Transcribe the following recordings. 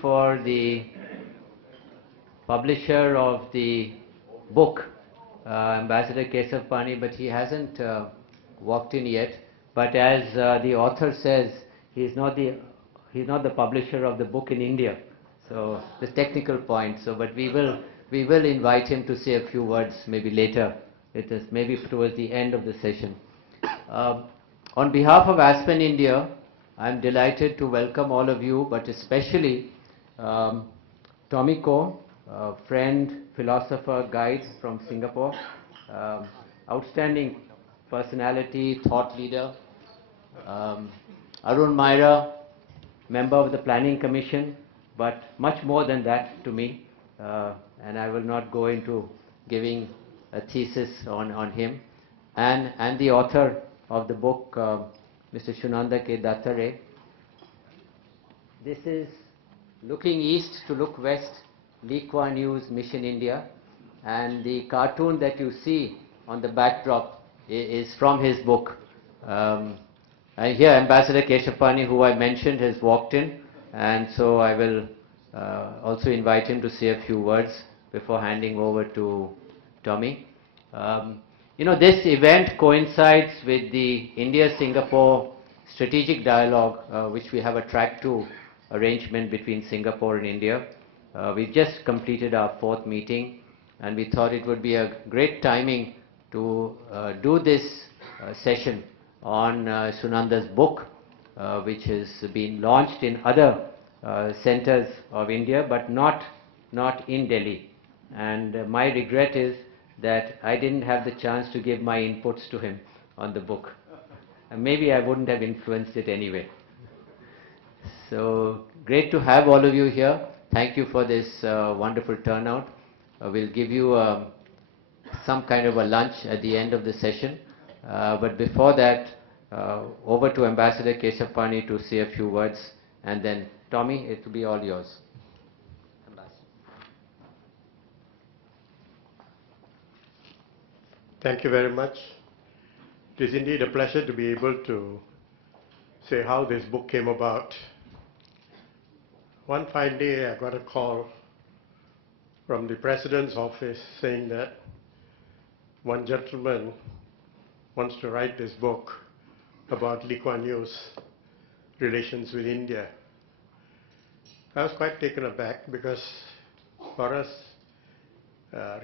for the publisher of the book, Ambassador Quesapani, but he hasn't walked in yet. But as the author says, he's not the publisher of the book in India. So the technical point. So, but we will invite him to say a few words maybe later. It is maybe towards the end of the session. On behalf of Aspen India, I'm delighted to welcome all of you, but especially Tommy Ko, friend, philosopher, guide from Singapore, outstanding personality, thought leader. Arun Maira, member of the Planning Commission, but much more than that to me, and I will not go into giving a thesis on him. And the author of the book, Mr. Sunanda K. Datta-Ray. This is Looking East to Look West, Lee Kuan Yew's Mission India, and the cartoon that you see on the backdrop is from his book. And here Ambassador Quesapani, who I mentioned, has walked in, and so I will also invite him to say a few words before handing over to Tommy. You know, this event coincides with the India-Singapore strategic dialogue, which we have a track 2 arrangement between Singapore and India. We've just completed our 4th meeting, and we thought it would be a great timing to do this session on Sunanda's book, which has been launched in other centers of India, but not in Delhi. And my regret is that I didn't have the chance to give my inputs to him on the book. And maybe I wouldn't have influenced it anyway. So great to have all of you here. Thank you for this wonderful turnout. We'll give you some kind of a lunch at the end of the session. But before that, over to Ambassador Quesapani to say a few words, and then Tommy, it will be all yours. Thank you very much. It is indeed a pleasure to be able to say how this book came about. One fine day, I got a call from the President's office saying that one gentleman wants to write this book about Lee Kuan Yew's relations with India. I was quite taken aback because for us,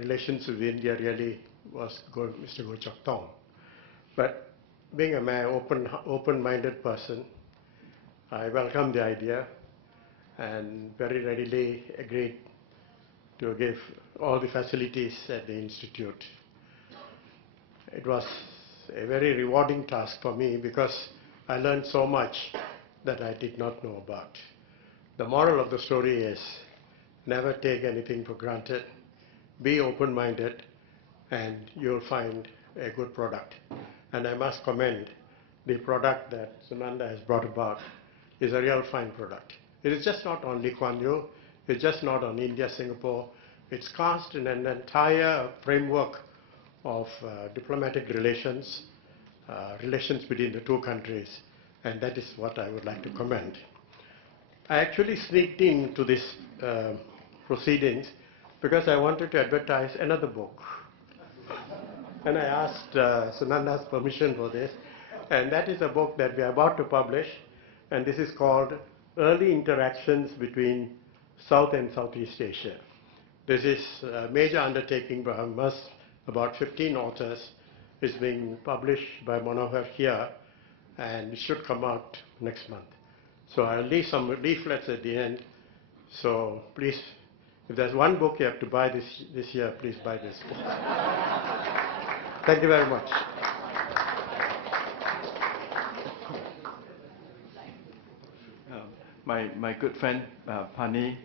relations with India really was Mr. Goh Chok Tong. But being a open-minded person, I welcomed the idea and very readily agreed to give all the facilities at the Institute. It was a very rewarding task for me because I learned so much that I did not know about. The moral of the story is never take anything for granted, be open-minded, and you'll find a good product. And I must commend the product that Sunanda has brought about is a real fine product. It is just not on Lee Kuan Yew, it's just not on India-Singapore, it's cast in an entire framework of diplomatic relations, relations between the two countries, and that is what I would like to commend. I actually sneaked into this proceedings because I wanted to advertise another book. And I asked Sunanda's permission for this, and that is a book that we are about to publish, and this is called Early Interactions Between South and Southeast Asia. This is a major undertaking by us, about 15 authors. It's being published by Manohar here, and it should come out next month. So I'll leave some leaflets at the end, so please, if there's one book you have to buy this year, please buy this book. Thank you very much. My good friend Pani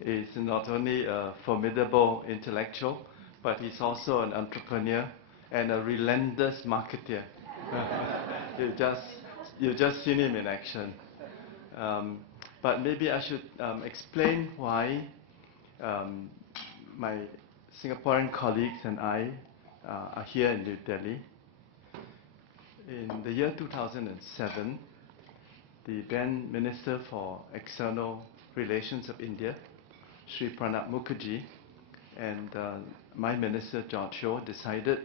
is not only a formidable intellectual, but he's also an entrepreneur and a relentless marketer. you just seen him in action. But maybe I should explain why my Singaporean colleagues and I are here in New Delhi. In the year 2007, the then Minister for External Relations of India, Sri Pranab Mukherjee, and my minister, George Yeo, decided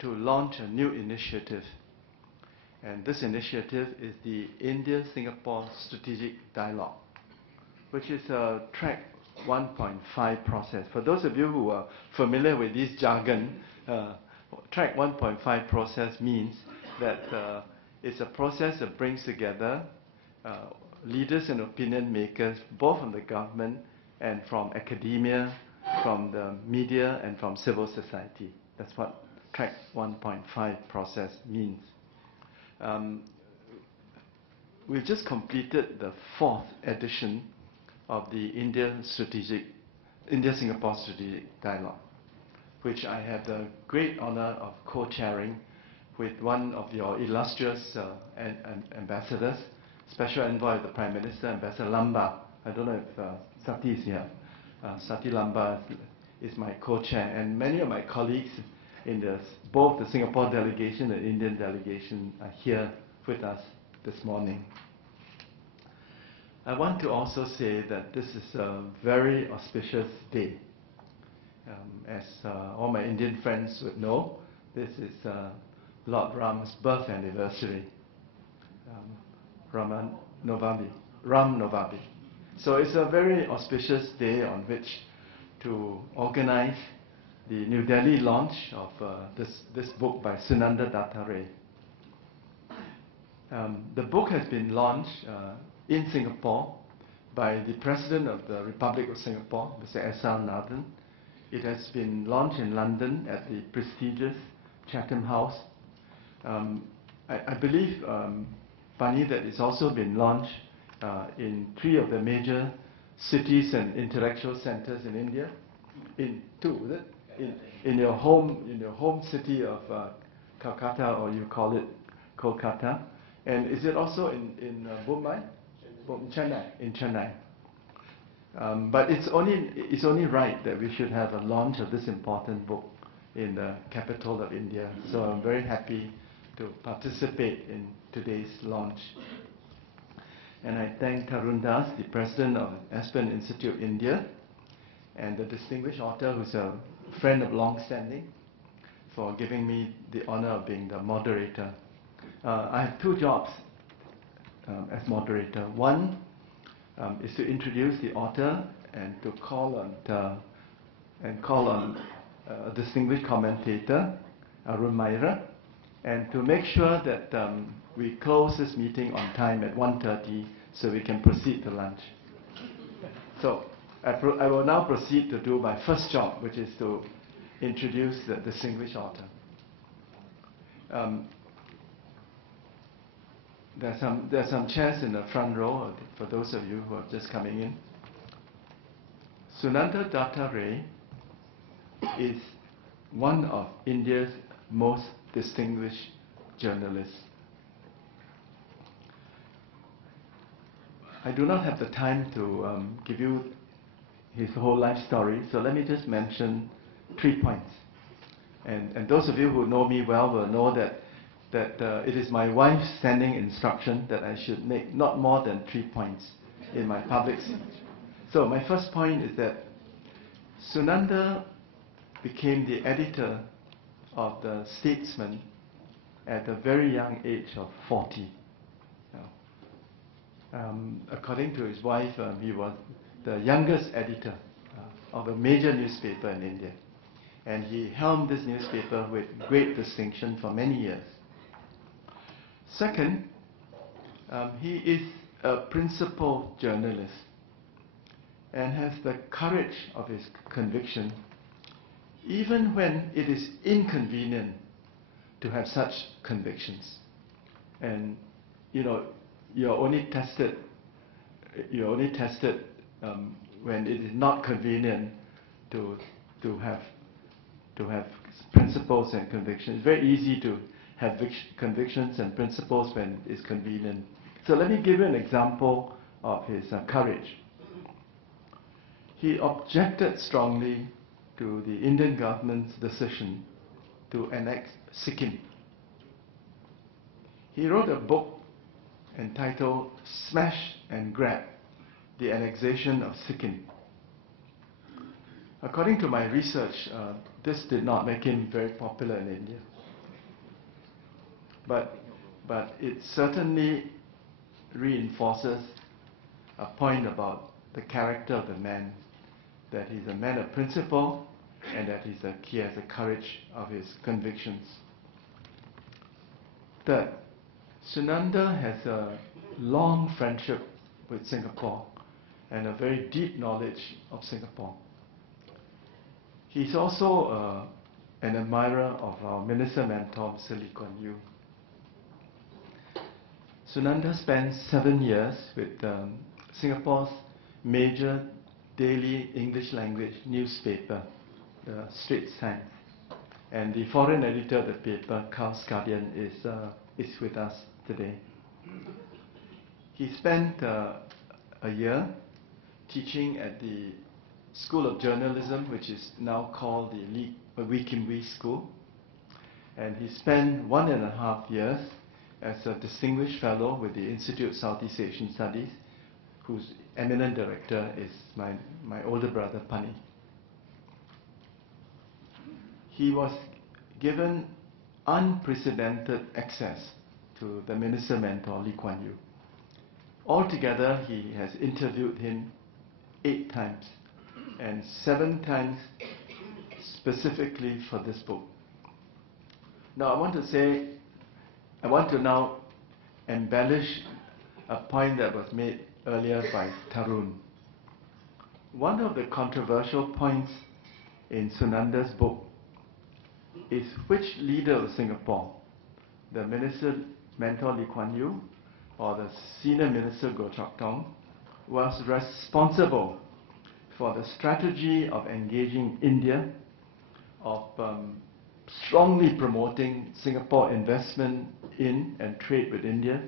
to launch a new initiative. And this initiative is the India-Singapore Strategic Dialogue, which is a track 1.5 process. For those of you who are familiar with this jargon, track 1.5 process means that it's a process that brings together leaders and opinion makers, both from the government and from academia, from the media, and from civil society. That's what track 1.5 process means. We've just completed the 4th edition of the India-Singapore Strategic Dialogue, which I had the great honor of co-chairing with one of your illustrious ambassadors, Special Envoy of the Prime Minister, Ambassador Lamba. I don't know if Sati is here. Sati Lamba is my co-chair, and many of my colleagues in both the Singapore delegation and Indian delegation are here with us this morning. I want to also say that this is a very auspicious day. As all my Indian friends would know, this is Lord Ram's birth anniversary, Ram Navami. So it's a very auspicious day on which to organize the New Delhi launch of this book by Sunanda Datta-Ray. The book has been launched in Singapore by the President of the Republic of Singapore, Mr. S.R. Nathan. It has been launched in London at the prestigious Chatham House. I believe, Pani, that it's also been launched in 3 of the major cities and intellectual centers in India. In 2, is it? In your home city of Calcutta, or you call it Kolkata. And is it also in Mumbai? In Chennai. But it's only right that we should have a launch of this important book in the capital of India. So I'm very happy to participate in today's launch. And I thank Arun Das, the president of Aspen Institute India, and the distinguished author who's a friend of long standing, for giving me the honor of being the moderator. I have 2 jobs as moderator. One is to introduce the author and to call on a distinguished commentator, Arun Maira, and to make sure that we close this meeting on time at 1:30 so we can proceed to lunch. So I will now proceed to do my first job, which is to introduce the distinguished author. There are some chairs in the front row for those of you who are just coming in. Sunanda Datta-Ray is one of India's most distinguished journalists. I do not have the time to give you his whole life story, so let me just mention 3 points. And those of you who know me well will know that it is my wife's standing instruction that I should make not more than 3 points in my public speech. So my first point is that Sunanda became the editor of the Statesman at a very young age of 40. According to his wife, he was the youngest editor of a major newspaper in India. And he helmed this newspaper with great distinction for many years. Second, he is a principled journalist and has the courage of his conviction, even when it is inconvenient to have such convictions. And you're only tested when it is not convenient to have principles and convictions. It's very easy to have convictions and principles when it's convenient. So let me give you an example of his courage. He objected strongly to the Indian government's decision to annex Sikkim. He wrote a book entitled Smash and Grab, the annexation of Sikkim. According to my research, this did not make him very popular in India. But it certainly reinforces a point about the character of the man, that he's a man of principle and that he has the courage of his convictions. Third, Sunanda has a long friendship with Singapore and a very deep knowledge of Singapore. He's also an admirer of our minister mentor, Mr. Lee Kuan Yew. Sunanda spent 7 years with Singapore's major daily English language newspaper, the Straits Times. And the foreign editor of the paper, Carl's Guardian, is with us today. He spent a year teaching at the School of Journalism, which is now called the Wee Kim Wee School. And he spent 1.5 years as a distinguished fellow with the Institute of Southeast Asian Studies, whose eminent director is my older brother, Pani. He was given unprecedented access to the minister mentor, Lee Kuan Yew. Altogether, he has interviewed him 8 times, and 7 times specifically for this book. Now, I want to now embellish a point that was made earlier by Tarun. One of the controversial points in Sunanda's book is which leader of Singapore, the minister mentor Lee Kuan Yew or the senior minister Goh Chok Tong, was responsible for the strategy of engaging India, of strongly promoting Singapore investment in and trade with India,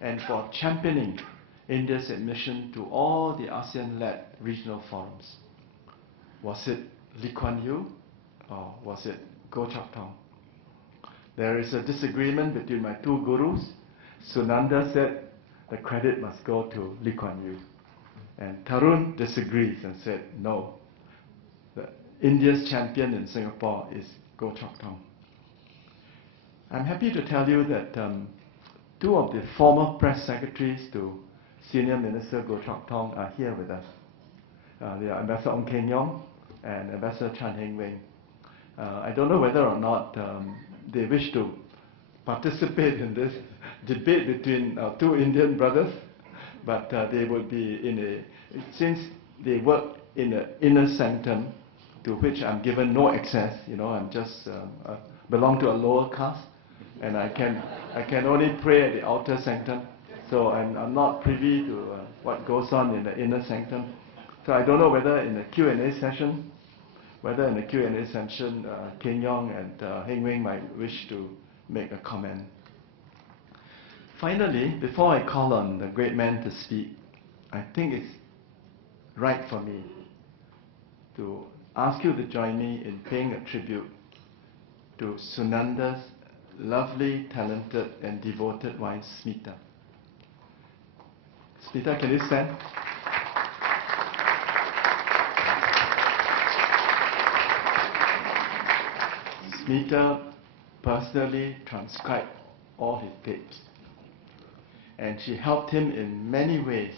and for championing India's admission to all the ASEAN-led regional forums. Was it Lee Kuan Yew or was it Goh Chok Tong? There is a disagreement between my 2 gurus. Sunanda said the credit must go to Lee Kuan Yew. And Tarun disagrees and said, no, India's champion in Singapore is Goh Chok Tong. I'm happy to tell you that 2 of the former press secretaries to Senior Minister Goh Chok Tong are here with us. They are Ambassador Ong Keng Yong and Ambassador Chan Heng Weng. I don't know whether or not they wish to participate in this debate between our 2 Indian brothers, but they would be since they work in the inner sanctum to which I'm given no access, I'm just belong to a lower caste, and I can only pray at the outer sanctum, so I'm not privy to what goes on in the inner sanctum. So I don't know whether in the Q&A session, Keng Yong and Heng Weng might wish to make a comment. Finally, before I call on the great man to speak, I think it's right for me to ask you to join me in paying a tribute to Sunanda's lovely, talented, and devoted wife, Smita. Smita, can you stand? Smita personally transcribed all his tapes, and she helped him in many ways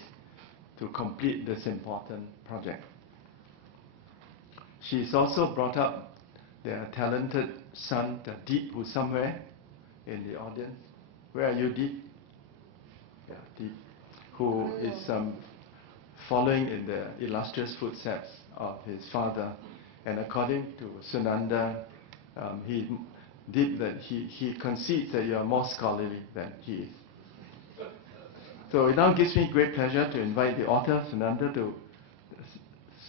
to complete this important project. She's also brought up their talented son, Deep, who's somewhere in the audience. Where are you, Deep? Yeah, Deep, who is following in the illustrious footsteps of his father. And according to Sunanda, he concedes that you are more scholarly than he is. So it now gives me great pleasure to invite the author, Sunanda, to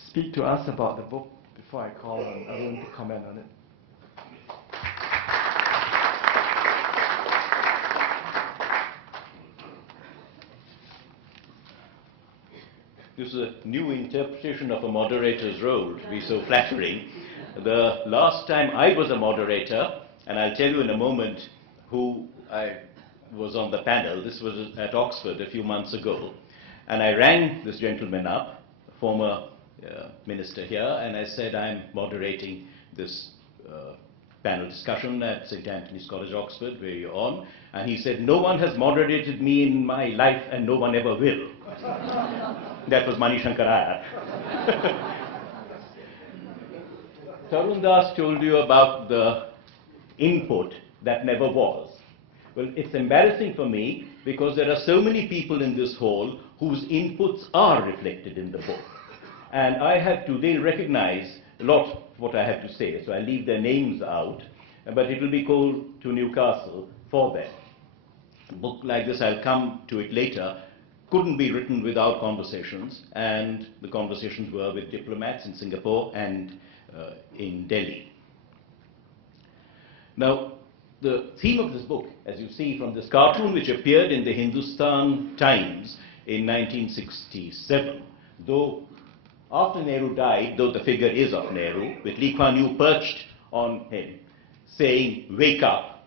speak to us about the book before I call on Arun to comment on it. This is a new interpretation of a moderator's role, to be so flattering. The last time I was a moderator, and I'll tell you in a moment who I was on the panel, this was at Oxford a few months ago, And I rang this gentleman up, a former minister here, and I said, I'm moderating this panel discussion at St. Anthony's College, Oxford, where you're on. And he said, no one has moderated me in my life and no one ever will. That was Mani Shankar Iyer. Tarun Das told you about the input that never was. Well, it's embarrassing for me because there are so many people in this hall whose inputs are reflected in the book. And I have to, they recognize a lot of what I have to say, so I leave their names out, but it will be cold to Newcastle for them. A book like this, I'll come to it later, couldn't be written without conversations, and the conversations were with diplomats in Singapore and in Delhi. Now, the theme of this book, as you see from this cartoon which appeared in the Hindustan Times in 1967, though after Nehru died, though the figure is of Nehru, with Lee Kuan Yew perched on him, saying, wake up,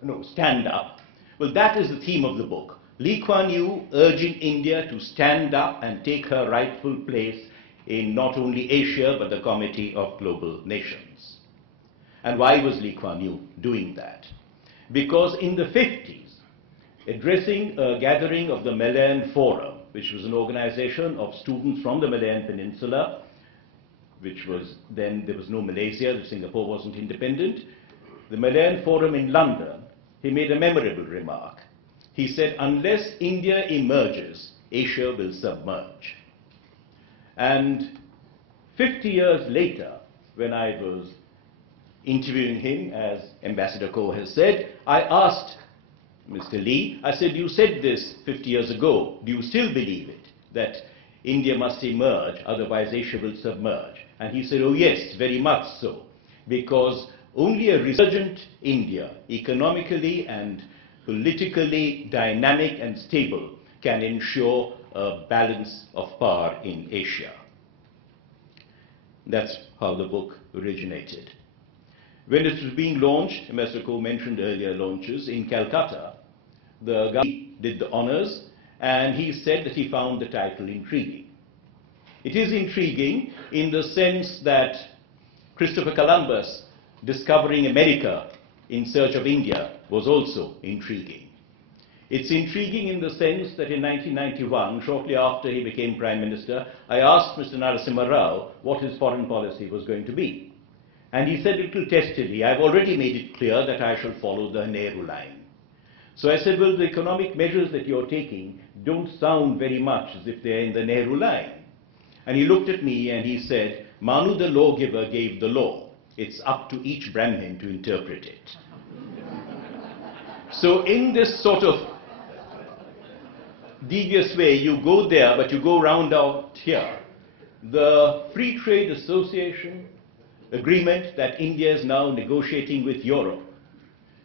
no, stand up. Well, that is the theme of the book. Lee Kuan Yew urging India to stand up and take her rightful place in not only Asia, but the Committee of Global Nations. And why was Lee Kuan Yew doing that? Because in the 50s, addressing a gathering of the Malayan Forum, which was an organization of students from the Malayan Peninsula, which was then, there was no Malaysia, Singapore wasn't independent, the Malayan Forum in London, he made a memorable remark. He said, unless India emerges, Asia will submerge. And 50 years later, when I was interviewing him, as Ambassador Koh has said, I asked Mr. Lee, I said, you said this 50 years ago. Do you still believe it, that India must emerge, otherwise Asia will submerge? And he said, oh yes, very much so, because only a resurgent India, economically and politically dynamic and stable, can ensure a balance of power in Asia. That's how the book originated. When it was being launched, Mr. Koh mentioned earlier launches, in Calcutta, the guy did the honors, and he said that he found the title intriguing. It is intriguing in the sense that Christopher Columbus discovering America in search of India was also intriguing. It's intriguing in the sense that in 1991, shortly after he became Prime Minister, I asked Mr. Narasimha Rao what his foreign policy was going to be. And he said a little testily, I've already made it clear that I shall follow the Nehru line. So I said, well, the economic measures that you're taking don't sound very much as if they're in the Nehru line. And he looked at me and he said, Manu the lawgiver gave the law. It's up to each Brahmin to interpret it. So in this sort of devious way, you go there, but you go round out here. The Free Trade Association agreement that India is now negotiating with Europe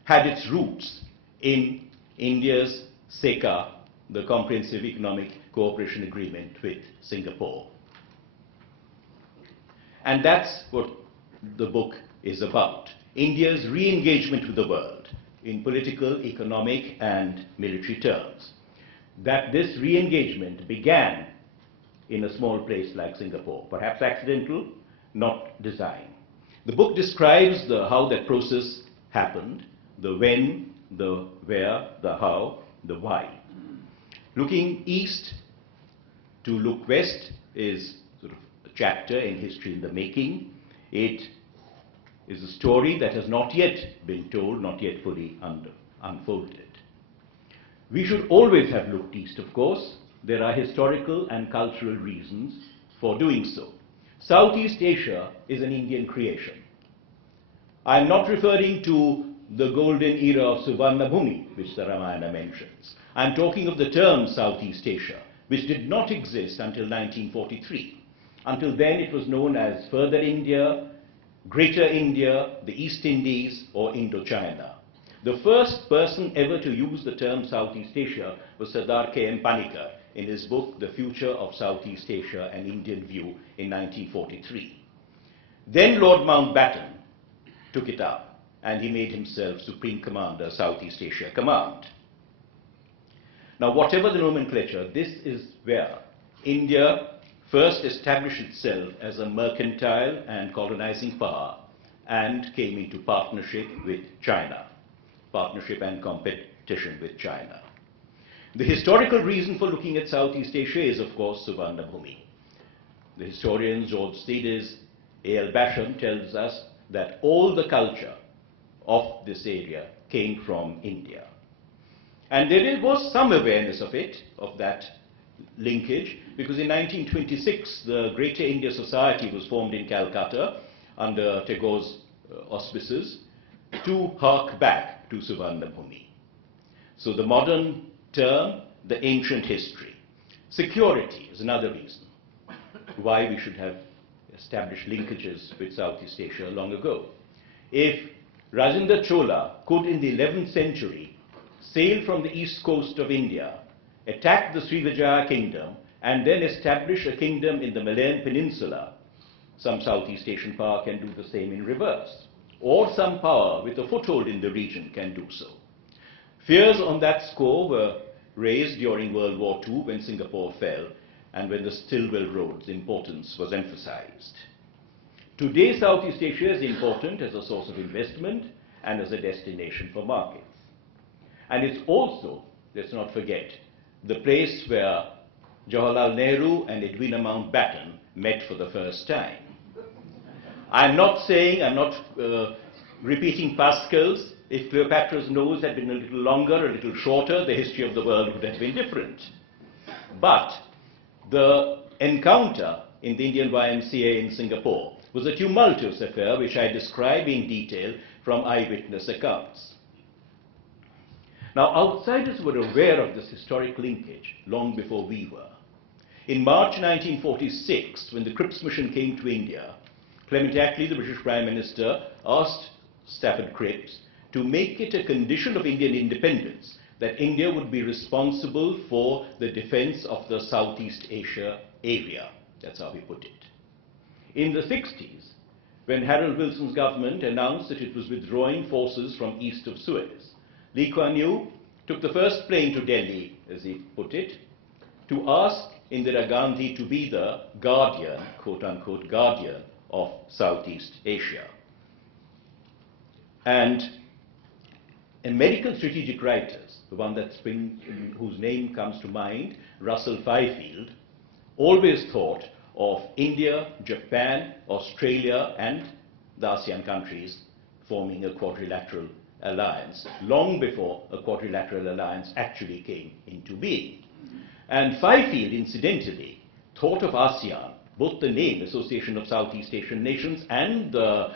had its roots in India's CECA, the Comprehensive Economic Cooperation Agreement with Singapore. And that's what the book is about. India's re-engagement with the world in political, economic, and military terms. That this re-engagement began in a small place like Singapore, perhaps accidental, not design. The book describes how that process happened, the when, the where, the how, the why. Looking east to look west is sort of a chapter in history in the making. It is a story that has not yet been told, not yet fully unfolded. We should always have looked east, of course. There are historical and cultural reasons for doing so. Southeast Asia is an Indian creation. I'm not referring to the golden era of Suvarnabhumi, which the Ramayana mentions. I'm talking of the term Southeast Asia, which did not exist until 1943. Until then, it was known as Further India, Greater India, the East Indies, or Indochina. The first person ever to use the term Southeast Asia was Sardar K.M. Panikkar in his book, The Future of Southeast Asia, An Indian View, in 1943. Then Lord Mountbatten took it up, and he made himself Supreme Commander, Southeast Asia Command. Now, whatever the nomenclature, this is where India first established itself as a mercantile and colonizing power and came into partnership with China, partnership and competition with China. The historical reason for looking at Southeast Asia is, of course, Suvarnabhumi. The historian George Stedes, A.L. Basham tells us that all the culture of this area came from India. And there was some awareness of it, of that linkage, because in 1926 the Greater India Society was formed in Calcutta under Tagore's auspices to hark back to Suvarnabhumi. So the modern term, the ancient history. Security is another reason why we should have established linkages with Southeast Asia long ago. If Rajendra Chola could in the 11th century sail from the east coast of India, attack the Srivijaya kingdom, and then establish a kingdom in the Malayan peninsula, some Southeast Asian power can do the same in reverse. Or some power with a foothold in the region can do so. Fears on that score were raised during World War II when Singapore fell and when the Stilwell Road's importance was emphasized. Today, Southeast Asia is important as a source of investment and as a destination for markets. And it's also, let's not forget, the place where Jawaharlal Nehru and Edwina Mountbatten met for the first time. I'm not repeating Pascal's. If Cleopatra's nose had been a little longer, a little shorter, the history of the world would have been different. But the encounter in the Indian YMCA in Singapore was a tumultuous affair which I describe in detail from eyewitness accounts. Now, outsiders were aware of this historic linkage long before we were. In March 1946, when the Cripps mission came to India, Clement Attlee, the British Prime Minister, asked Stafford Cripps to make it a condition of Indian independence that India would be responsible for the defense of the Southeast Asia area. That's how he put it. In the 60s, when Harold Wilson's government announced that it was withdrawing forces from east of Suez, Lee Kuan Yew took the first plane to Delhi, as he put it, to ask Indira Gandhi to be the guardian, quote-unquote, guardian of Southeast Asia. And American strategic writers, the one whose name comes to mind, Russell Fifield, always thought of India, Japan, Australia, and the ASEAN countries forming a quadrilateral alliance, long before a quadrilateral alliance actually came into being. And Fifield, incidentally, thought of ASEAN, both the name, Association of Southeast Asian Nations, and the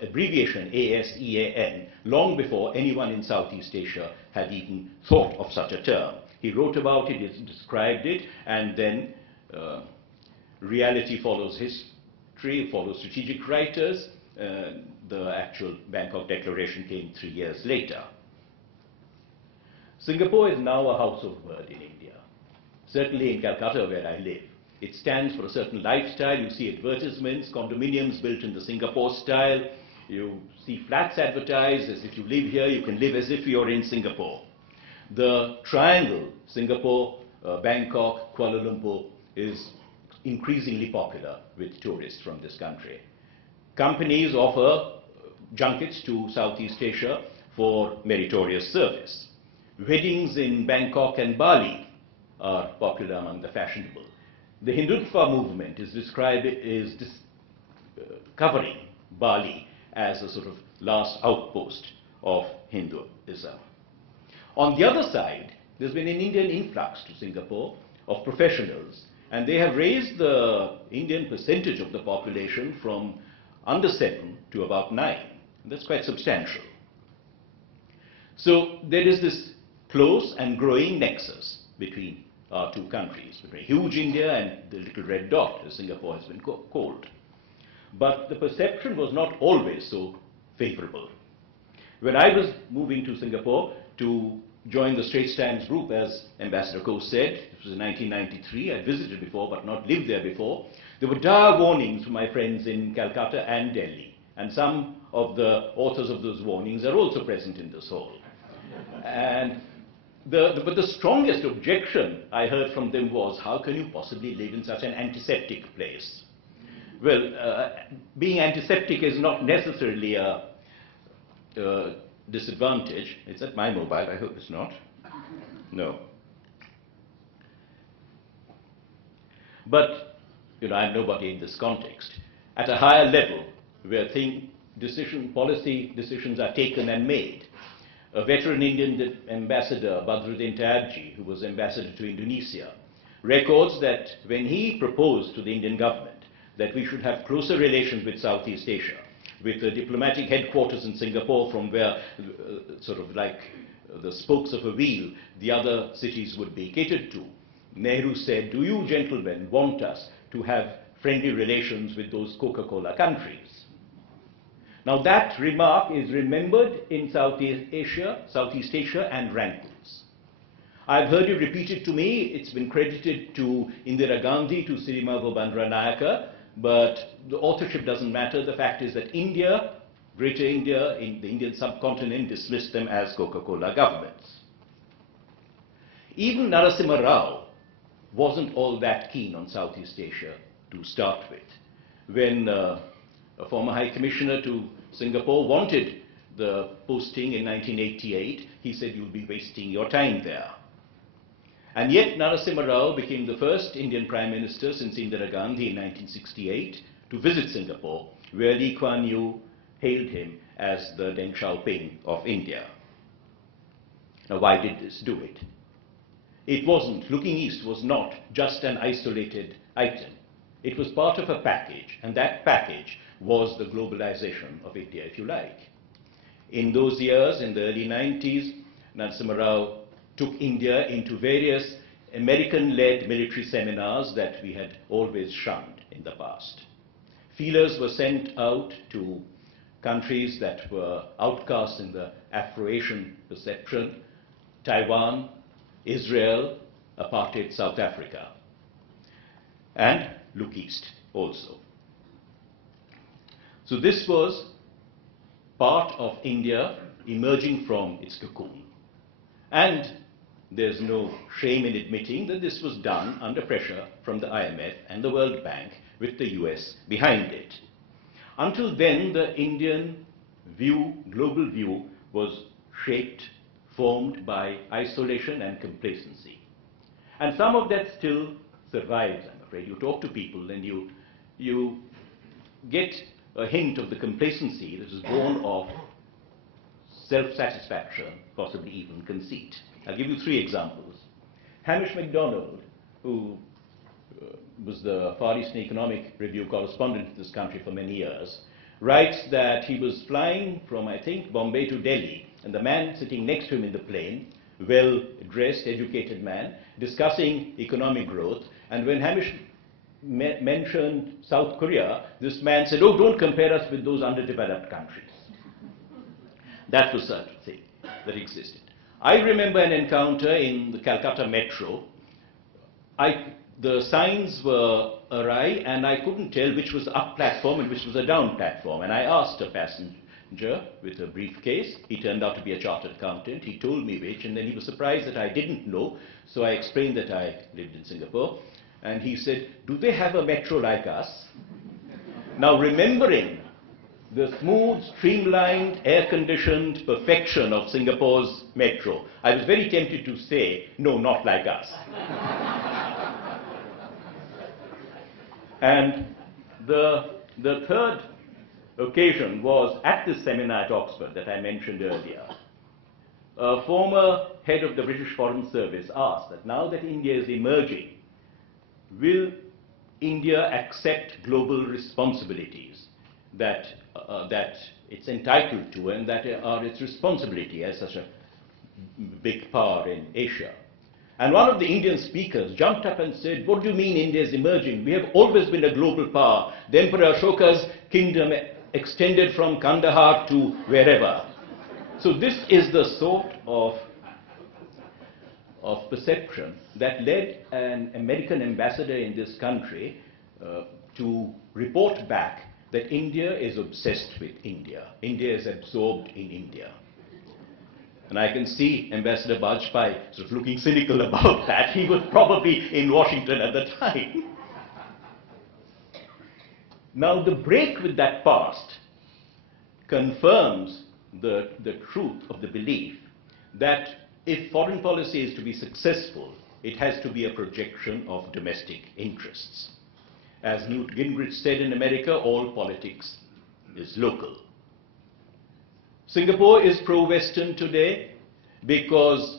abbreviation ASEAN, long before anyone in Southeast Asia had even thought of such a term. He wrote about it, he described it, and then reality follows history, follows strategic writers. The actual Bangkok Declaration came 3 years later. Singapore is now a household word in India, certainly in Calcutta where I live. It stands for a certain lifestyle. You see advertisements, condominiums built in the Singapore style. You see flats advertised as if you live here, you can live as if you're in Singapore. The triangle, Singapore, Bangkok, Kuala Lumpur, is increasingly popular with tourists from this country. Companies offer junkets to Southeast Asia for meritorious service. Weddings in Bangkok and Bali are popular among the fashionable. The Hindutva movement is covering Bali as a sort of last outpost of Hinduism. On the other side, there's been an Indian influx to Singapore of professionals, and they have raised the Indian percentage of the population from under 7 to about 9. That's quite substantial. So there is this close and growing nexus between our two countries, between huge India and the little red dot, as Singapore has been called. But the perception was not always so favorable. When I was moving to Singapore to join the Straits Times group, as Ambassador Coe said, it was in 1993, I'd visited before but not lived there before, there were dire warnings from my friends in Calcutta and Delhi. And some of the authors of those warnings are also present in this hall. And but the strongest objection I heard from them was, how can you possibly live in such an antiseptic place? Well, being antiseptic is not necessarily a disadvantage. It's at my mobile, I hope it's not. No. But, I'm nobody in this context. At a higher level, where policy decisions are taken and made, a veteran Indian ambassador, Badruddin Tayagji, who was ambassador to Indonesia, records that when he proposed to the Indian government that we should have closer relations with Southeast Asia, with the diplomatic headquarters in Singapore from where, sort of like the spokes of a wheel, the other cities would be catered to, Nehru said, do you gentlemen want us to have friendly relations with those Coca-Cola countries? Now that remark is remembered in Southeast Asia and rankles. I've heard you repeat it to me. It's been credited to Indira Gandhi, to Sirimavo Bandaranaike, but the authorship doesn't matter. The fact is that India, Greater India, in the Indian subcontinent, dismissed them as Coca-Cola governments. Even Narasimha Rao wasn't all that keen on Southeast Asia to start with. When a former High Commissioner to Singapore wanted the posting in 1988, he said, you'll be wasting your time there. And yet Narasimha Rao became the first Indian Prime Minister since Indira Gandhi in 1968 to visit Singapore, where Lee Kuan Yew hailed him as the Deng Xiaoping of India. Now why did this do it? It wasn't, looking east was not just an isolated item. It was part of a package, and that package was the globalization of India, if you like. In those years, in the early 90s, Narasimha Rao took India into various American-led military seminars that we had always shunned in the past. Feelers were sent out to countries that were outcasts in the Afro-Asian perception, Taiwan, Israel, apartheid South Africa, and look east also. So this was part of India emerging from its cocoon. And there's no shame in admitting that this was done under pressure from the IMF and the World Bank with the US behind it. Until then, the Indian view, global view, was shaped, formed by isolation and complacency. And some of that still survives, I'm afraid. You talk to people and you get a hint of the complacency that is born of self-satisfaction, possibly even conceit. I'll give you 3 examples. Hamish MacDonald, who was the Far Eastern Economic Review correspondent to this country for many years, writes that he was flying from, I think, Bombay to Delhi, and the man sitting next to him in the plane, well-dressed, educated man, discussing economic growth, and when Hamish mentioned South Korea, this man said, oh, don't compare us with those underdeveloped countries. That was such a thing that existed. I remember an encounter in the Calcutta metro. The signs were awry, and I couldn't tell which was the up platform and which was the down platform. And I asked a passenger with a briefcase. He turned out to be a chartered accountant. He told me which, and then he was surprised that I didn't know. So I explained that I lived in Singapore. And he said, do they have a metro like us? Now, remembering the smooth, streamlined, air-conditioned perfection of Singapore's metro, I was very tempted to say, no, not like us. And the third occasion was at this seminar at Oxford that I mentioned earlier. A former head of the British Foreign Service asked that now that India is emerging, will India accept global responsibilities that it's entitled to and that are its responsibility as such a big power in Asia? And one of the Indian speakers jumped up and said, what do you mean India is emerging? We have always been a global power. The Emperor Ashoka's kingdom extended from Kandahar to wherever. So this is the sort of perception that led an American ambassador in this country to report back that India is obsessed with India. India is absorbed in India. And I can see Ambassador Bajpai sort of looking cynical about that. He was probably in Washington at the time. Now, the break with that past confirms the truth of the belief that if foreign policy is to be successful, it has to be a projection of domestic interests. As Newt Gingrich said in America, all politics is local. Singapore is pro-Western today because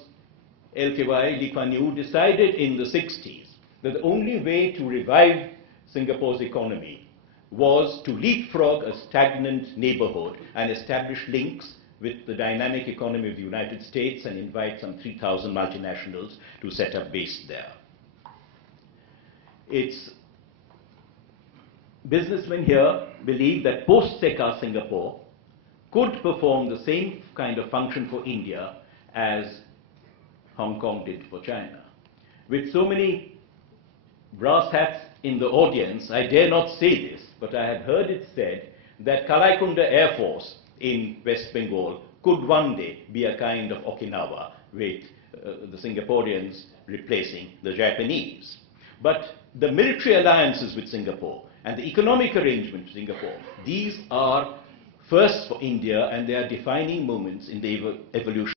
LKY, Lee Kuan Yew, decided in the 60s that the only way to revive Singapore's economy was to leapfrog a stagnant neighborhood and establish links with the dynamic economy of the United States and invite some 3,000 multinationals to set up base there. Its businessmen here believe that post-SECA Singapore could perform the same kind of function for India as Hong Kong did for China. With so many brass hats in the audience, I dare not say this, but I have heard it said that Kalaikunda Air Force in West Bengal could one day be a kind of Okinawa, with the Singaporeans replacing the Japanese. But the military alliances with Singapore and the economic arrangement with Singapore, these are firsts for India, and they are defining moments in the evolution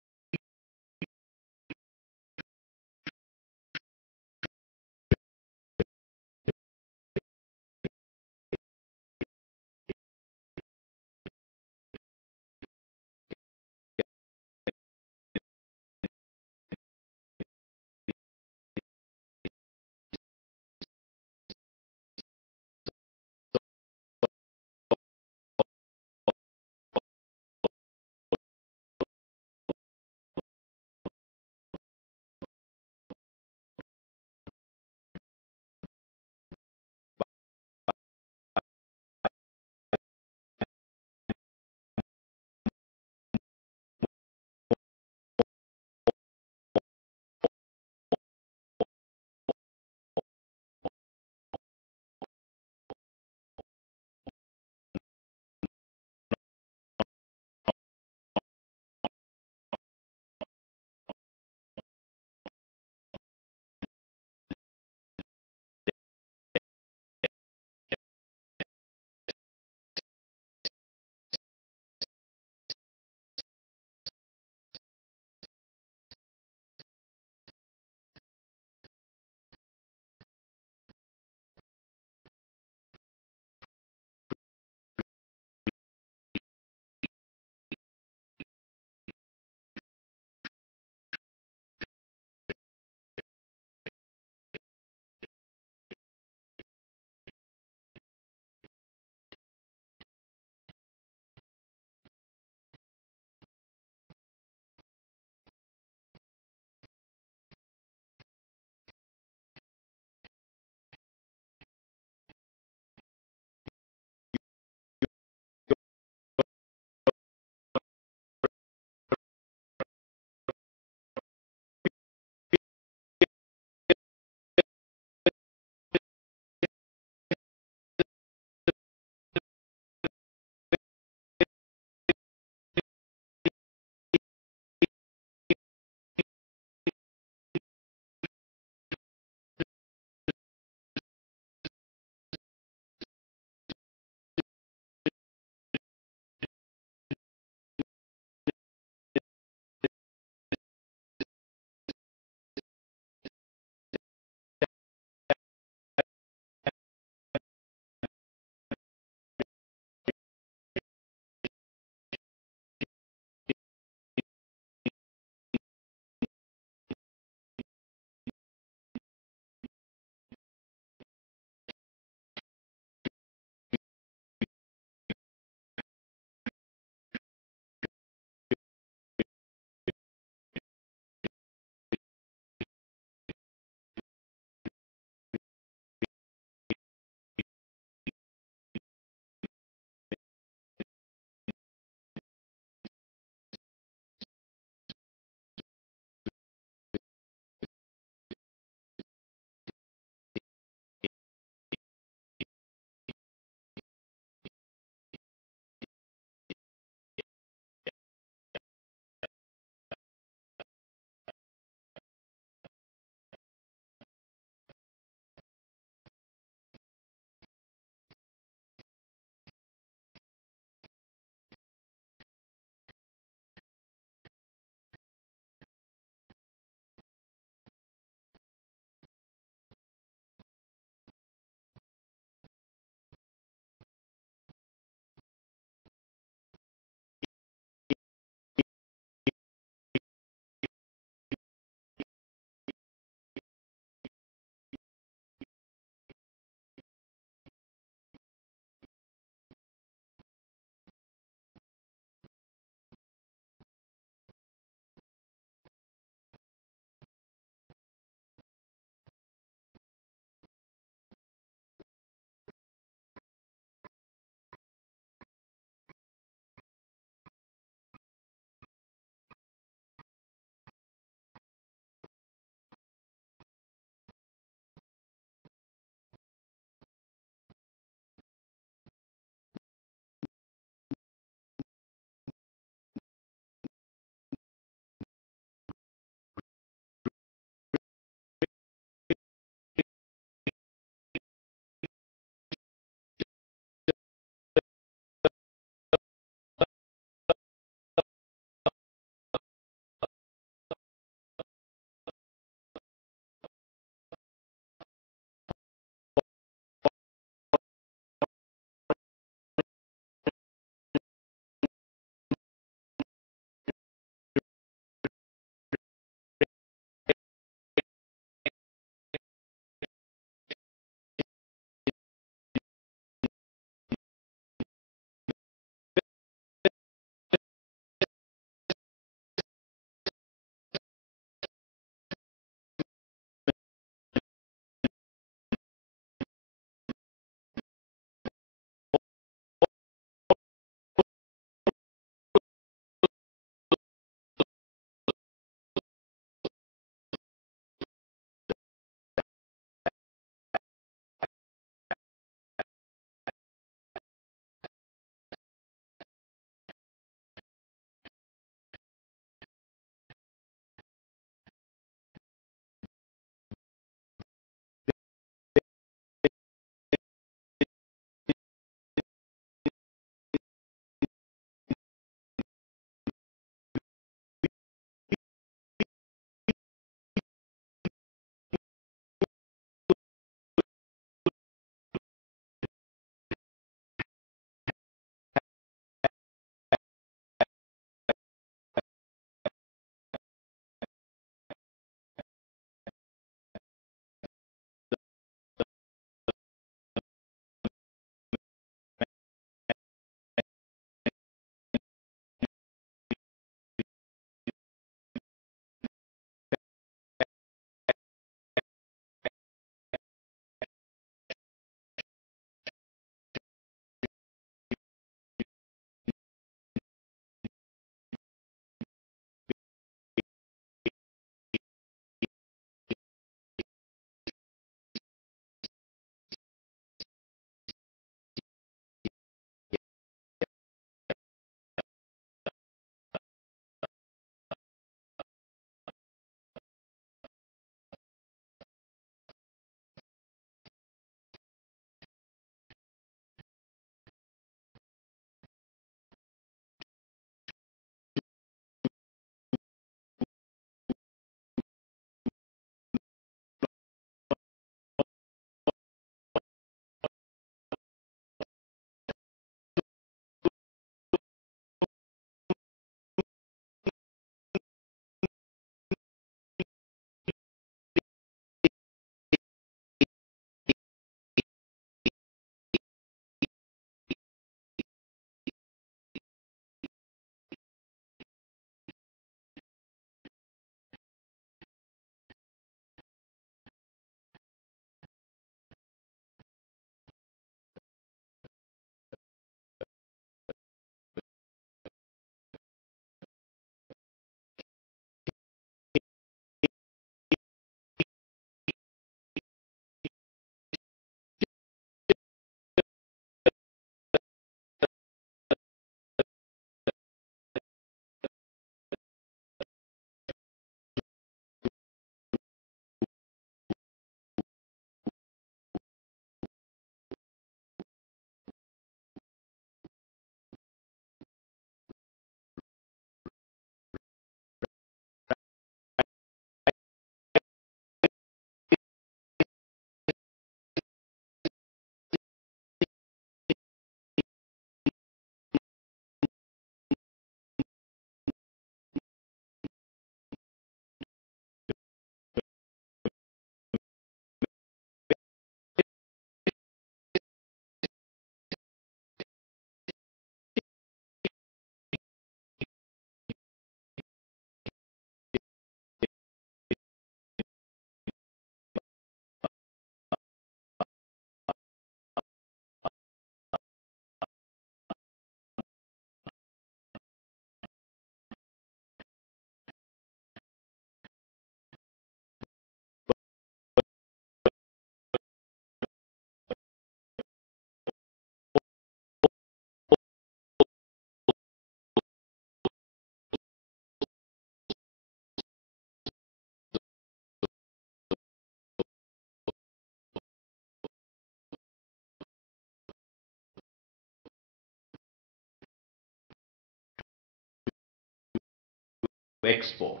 export.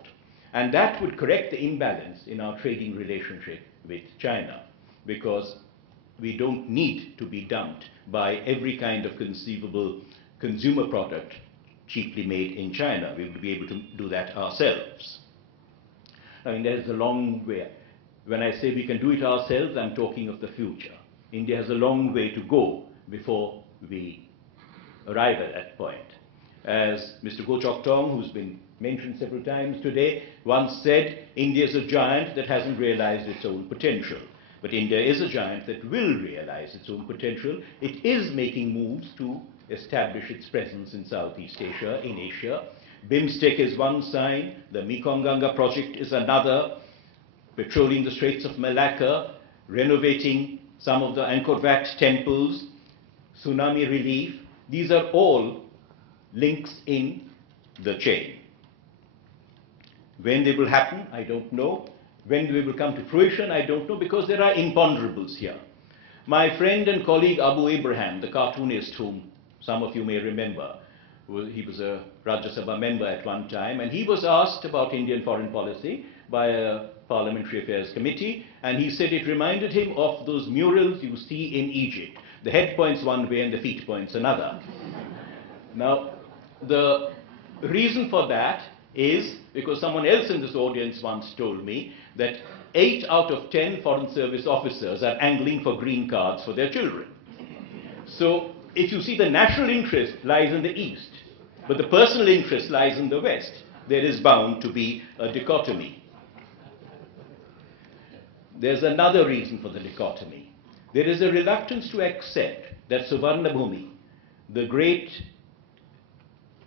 And that would correct the imbalance in our trading relationship with China, because we don't need to be dumped by every kind of conceivable consumer product cheaply made in China. We would be able to do that ourselves. I mean, there's a long way. When I say we can do it ourselves, I'm talking of the future. India has a long way to go before we arrive at that point. As Mr. Goh Chok Tong, who's been mentioned several times today, once said, India is a giant that hasn't realized its own potential. But India is a giant that will realize its own potential. It is making moves to establish its presence in Southeast Asia, in Asia. BIMSTEC is one sign, the Mekong-Ganga project is another, patrolling the Straits of Malacca, renovating some of the Angkor Wat temples, tsunami relief. These are all links in the chain. When they will happen, I don't know. When they will come to fruition, I don't know, because there are imponderables here. My friend and colleague Abu Abraham, the cartoonist whom some of you may remember, he was a Rajya Sabha member at one time, and he was asked about Indian foreign policy by a Parliamentary Affairs Committee, and he said it reminded him of those murals you see in Egypt. The head points one way and the feet points another. Now, the reason for that is because someone else in this audience once told me that 8 out of 10 Foreign Service officers are angling for green cards for their children. So, if you see, the national interest lies in the East, but the personal interest lies in the West, there is bound to be a dichotomy. There's another reason for the dichotomy. There is a reluctance to accept that Suvarnabhumi, the great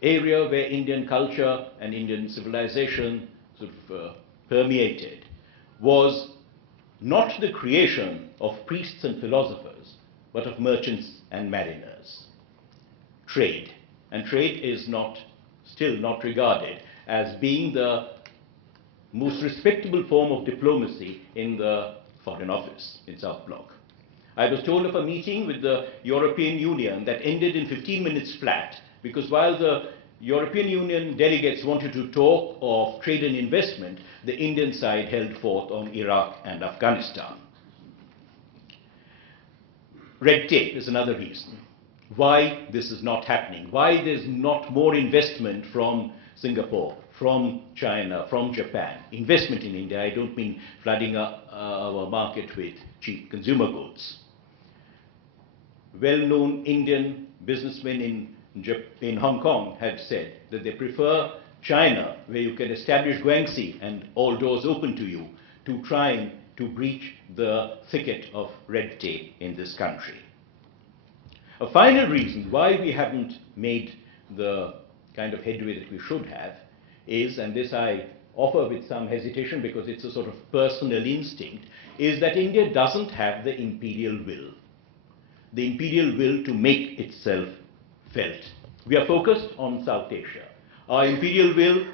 area where Indian culture and Indian civilization sort of permeated, was not the creation of priests and philosophers, but of merchants and mariners. Trade. And trade is still not regarded as being the most respectable form of diplomacy in the Foreign Office in South Block. I was told of a meeting with the European Union that ended in 15 minutes flat, because while the European Union delegates wanted to talk of trade and investment, the Indian side held forth on Iraq and Afghanistan. Red tape is another reason why this is not happening, why there's not more investment from Singapore, from China, from Japan. Investment in India, I don't mean flooding our market with cheap consumer goods. Well-known Indian businessmen in Hong Kong have said that they prefer China, where you can establish Guangxi and all doors open to you, to trying to breach the thicket of red tape in this country. A final reason why we haven't made the kind of headway that we should have is, and this I offer with some hesitation because it's a sort of personal instinct, is that India doesn't have the imperial will. The imperial will to make itself felt. We are focused on South Asia. Our imperial will,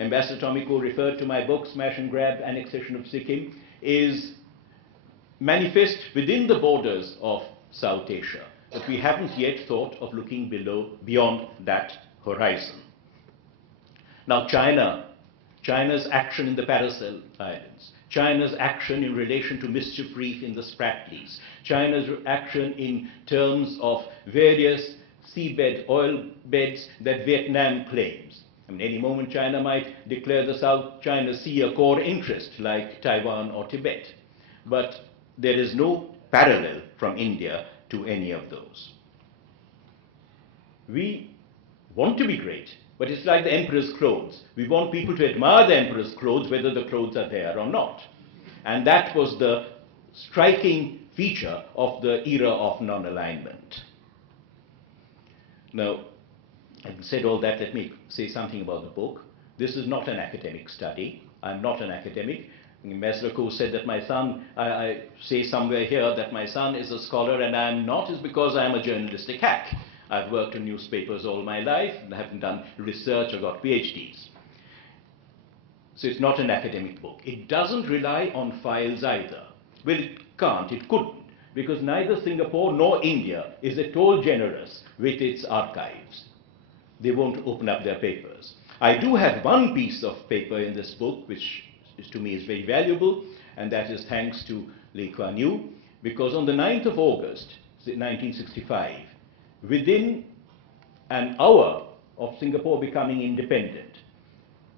Ambassador Tomiko referred to my book, Smash and Grab, Annexation of Sikkim, is manifest within the borders of South Asia. But we haven't yet thought of looking beyond that horizon. Now China's action in the Paracel Islands, China's action in relation to Mischief Reef in the Spratlys, China's action in terms of various seabed, oil beds that Vietnam claims. I mean, any moment China might declare the South China Sea a core interest like Taiwan or Tibet. But there is no parallel from India to any of those. We want to be great, but it's like the emperor's clothes. We want people to admire the emperor's clothes whether the clothes are there or not. And that was the striking feature of the era of non-alignment. Now, having said all that, let me say something about the book. This is not an academic study. I'm not an academic. Ambassador Ko said that my son, I say somewhere here that my son is a scholar and I'm not, is because I'm a journalistic hack. I've worked in newspapers all my life and haven't done research or got PhDs. So it's not an academic book. It doesn't rely on files either. Well, it can't, it couldn't, because neither Singapore nor India is at all generous with its archives. they won't open up their papers. I do have one piece of paper in this book, which to me is very valuable, and that is thanks to Lee Kuan Yew, because on the 9th of August, 1965, within an hour of Singapore becoming independent,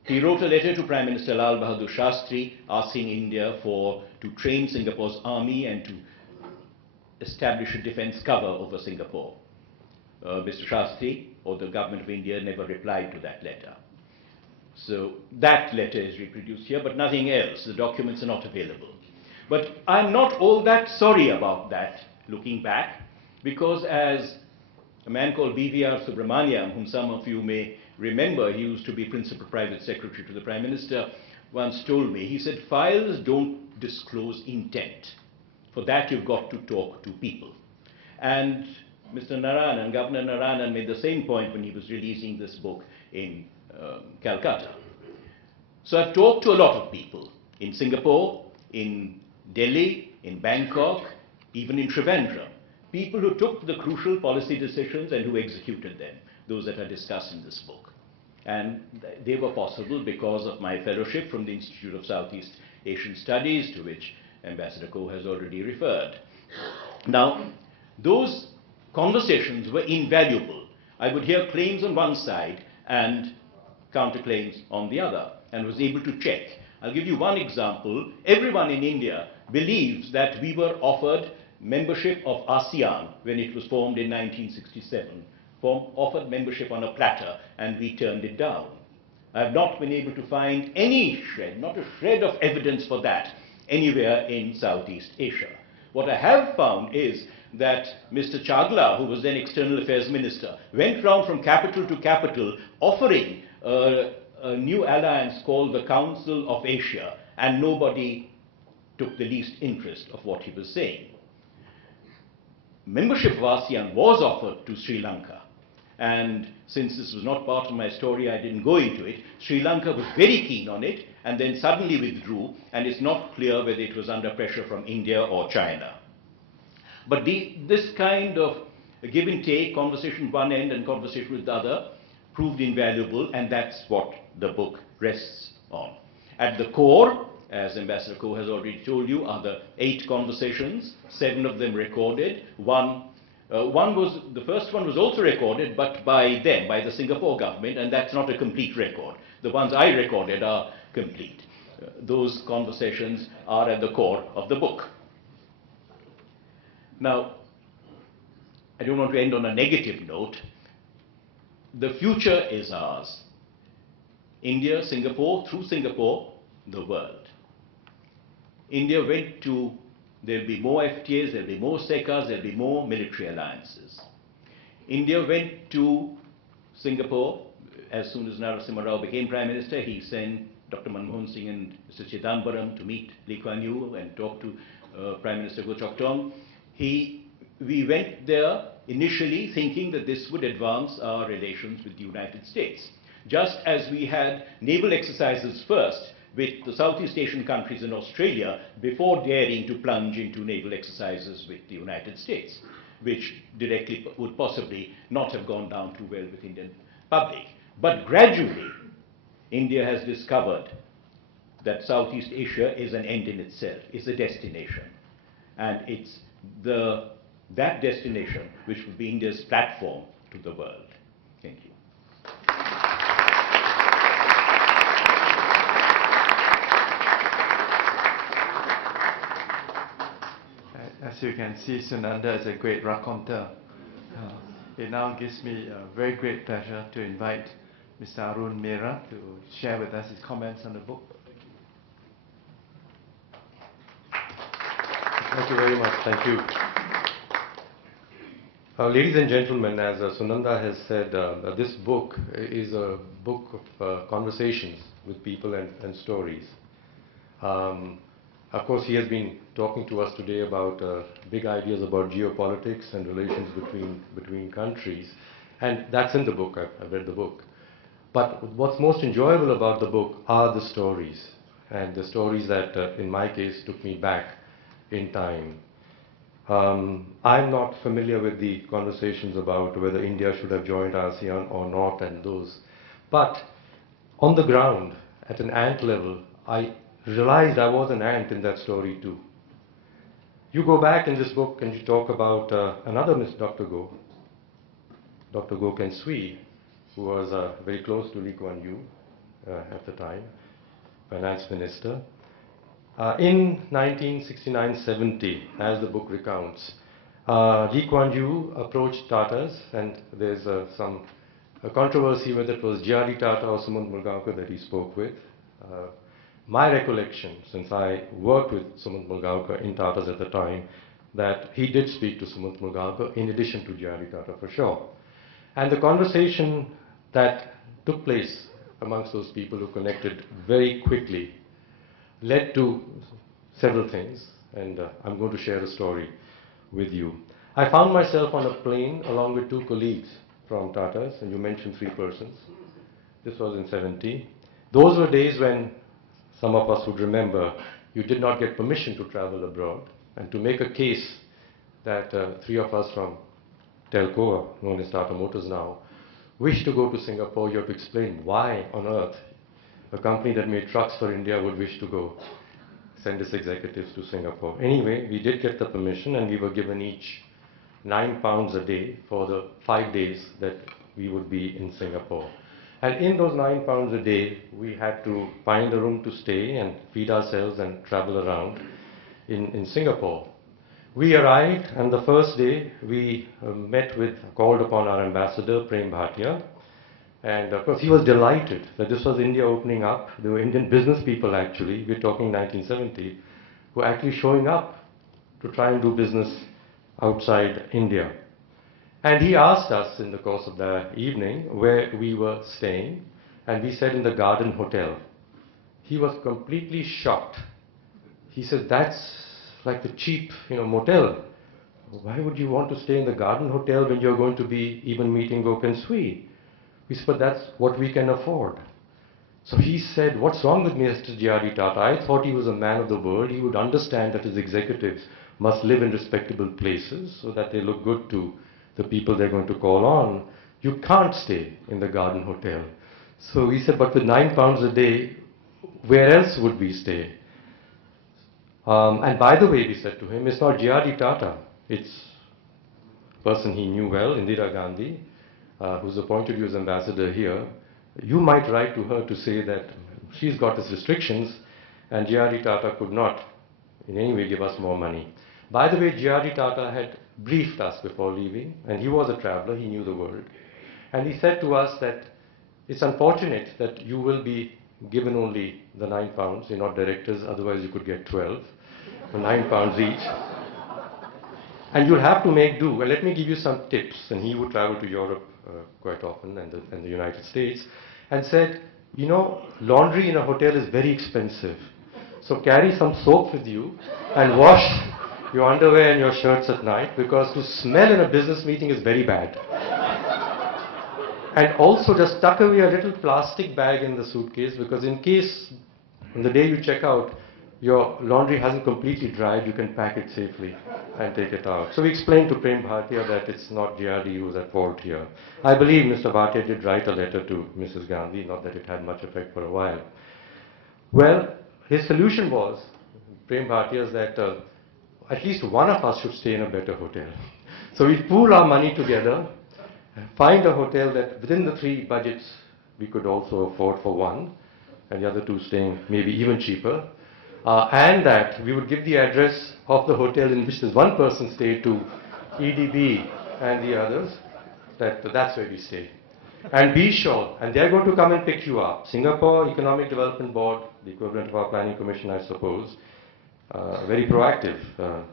he wrote a letter to Prime Minister Lal Bahadur Shastri asking India to train Singapore's army and to establish a defense cover over Singapore. Mr. Shastri or the government of India never replied to that letter. So that letter is reproduced here, but nothing else. The documents are not available. But I'm not all that sorry about that, looking back, because as a man called B.V.R. Subramaniam, whom some of you may remember, he used to be Principal Private Secretary to the Prime Minister, once told me, he said, files don't disclose intent. For that you've got to talk to people. And Mr. Narayanan, Governor Narayanan made the same point when he was releasing this book in Calcutta. So I've talked to a lot of people in Singapore, in Delhi, in Bangkok, even in Trivandrum. People who took the crucial policy decisions and who executed them, those that are discussed in this book. And they were possible because of my fellowship from the Institute of Southeast Asian Studies, to which Ambassador Koh has already referred. Now, those conversations were invaluable. I would hear claims on one side and counterclaims on the other, and was able to check. I'll give you one example. Everyone in India believes that we were offered membership of ASEAN when it was formed in 1967, offered membership on a platter, and we turned it down. I have not been able to find any shred, not a shred of evidence for that anywhere in Southeast Asia. What I have found is that Mr. Chagla, who was then External Affairs Minister, went round from capital to capital offering a new alliance called the Council of Asia, and nobody took the least interest of what he was saying. Membership of ASEAN was offered to Sri Lanka, and since this was not part of my story, I didn't go into it. Sri Lanka was very keen on it, and then suddenly withdrew, and it's not clear whether it was under pressure from India or China. But this kind of give and take, conversation with one end and conversation with the other, proved invaluable, and that's what the book rests on. At the core, as Ambassador Koh has already told you, are the 8 conversations, 7 of them recorded. The first one was also recorded, but by them, by the Singapore government, and that's not a complete record. The ones I recorded are complete. Those conversations are at the core of the book. Now, I don't want to end on a negative note. The future is ours. India, Singapore, through Singapore, the world. India went to, there'll be more FTAs, there'll be more SECAs, there'll be more military alliances. India went to Singapore as soon as Narasimha Rao became Prime Minister. He sent Dr. Manmohan Singh and Mr. Chidambaram to meet Lee Kuan Yew and talk to Prime Minister Goh Chok Tong. We went there initially thinking that this would advance our relations with the United States. Just as we had naval exercises first with the Southeast Asian countries and Australia before daring to plunge into naval exercises with the United States, which directly would possibly not have gone down too well with Indian public. But gradually, India has discovered that Southeast Asia is an end in itself, is a destination. And it's that destination which will be India's platform to the world. Thank you. As you can see, Sunanda is a great raconteur. It now gives me a very great pleasure to invite Mr. Arun Maira to share with us his comments on the book. Thank you very much. Thank you. Ladies and gentlemen, as Sunanda has said, this book is a book of conversations with people and stories. Of course, he has been talking to us today about big ideas about geopolitics and relations between countries, and that's in the book. I've read the book. But what's most enjoyable about the book are the stories, and the stories that, in my case, took me back in time. I'm not familiar with the conversations about whether India should have joined ASEAN or not and those. But on the ground, at an ant level, I realized I was an ant in that story too. You go back in this book and you talk about another Miss Dr. Go Ken Swee, who was very close to Lee Kuan Yew at the time, finance minister. In 1969-70, as the book recounts, Lee Kuan Yew approached Tatas, and there's some controversy whether it was G.R.D. Tata or Sumant Mulgaonkar that he spoke with. My recollection, since I worked with Sumant Mulgaonkar in Tatas at the time, that he did speak to Sumant Mulgaonkar in addition to G.R.D. Tata for sure. And the conversation that took place amongst those people who connected very quickly led to several things, and I'm going to share a story with you. I found myself on a plane along with 2 colleagues from Tata's, and you mentioned 3 persons. This was in 70. Those were days when some of us would remember you did not get permission to travel abroad, and to make a case that 3 of us from Telco, known as Tata Motors now, wish to go to Singapore, you have to explain why on earth a company that made trucks for India would wish to go send its executives to Singapore. Anyway, we did get the permission, and we were given each £9 a day for the 5 days that we would be in Singapore. And in those £9 a day, we had to find a room to stay and feed ourselves and travel around in Singapore. We arrived, and the first day we called upon our ambassador, Prem Bhatia. And of course, he was delighted that this was India opening up. There were Indian business people, actually, we're talking 1970, who were actually showing up to try and do business outside India. And he asked us in the course of the evening where we were staying, and we said in the Garden Hotel. He was completely shocked. He said, that's like the cheap, motel. Why would you want to stay in the Garden Hotel when you're going to be even meeting Go Ken Swee? We said, but that's what we can afford. So he said, what's wrong with Mr. G.R.D. Tata? I thought he was a man of the world. He would understand that his executives must live in respectable places so that they look good to the people they're going to call on. You can't stay in the Garden Hotel. So we said, but with £9 a day, where else would we stay? And by the way, we said to him, it's not G.R.D. Tata. It's a person he knew well, Indira Gandhi, who's appointed you as ambassador here. You might write to her to say that she's got his restrictions and G.R.D. Tata could not in any way give us more money. By the way, G.R.D. Tata had briefed us before leaving, and he was a traveler, he knew the world. And he said to us that it's unfortunate that you will be given only the £9, you're not directors, otherwise you could get 12, for £9 each. And you'll have to make do. Well, let me give you some tips. And he would travel to Europe quite often, and the United States, and said, laundry in a hotel is very expensive. So carry some soap with you and wash your underwear and your shirts at night, because to smell in a business meeting is very bad. And also just tuck away a little plastic bag in the suitcase, because in case on the day you check out, your laundry hasn't completely dried, you can pack it safely and take it out. So we explained to Prem Bhatia that it's not G.R.D. who's at fault here. I believe Mr. Bhatia did write a letter to Mrs. Gandhi, not that it had much effect for a while. Well, his solution was, Prem Bhatia's, that at least one of us should stay in a better hotel. So we pool our money together, find a hotel that within the 3 budgets we could also afford for one, and the other 2 staying maybe even cheaper. And that we would give the address of the hotel in which this one person stayed to EDB and the others, that's where we stay. And be sure, and they're going to come and pick you up. Singapore Economic Development Board, the equivalent of our Planning Commission, I suppose, very proactive,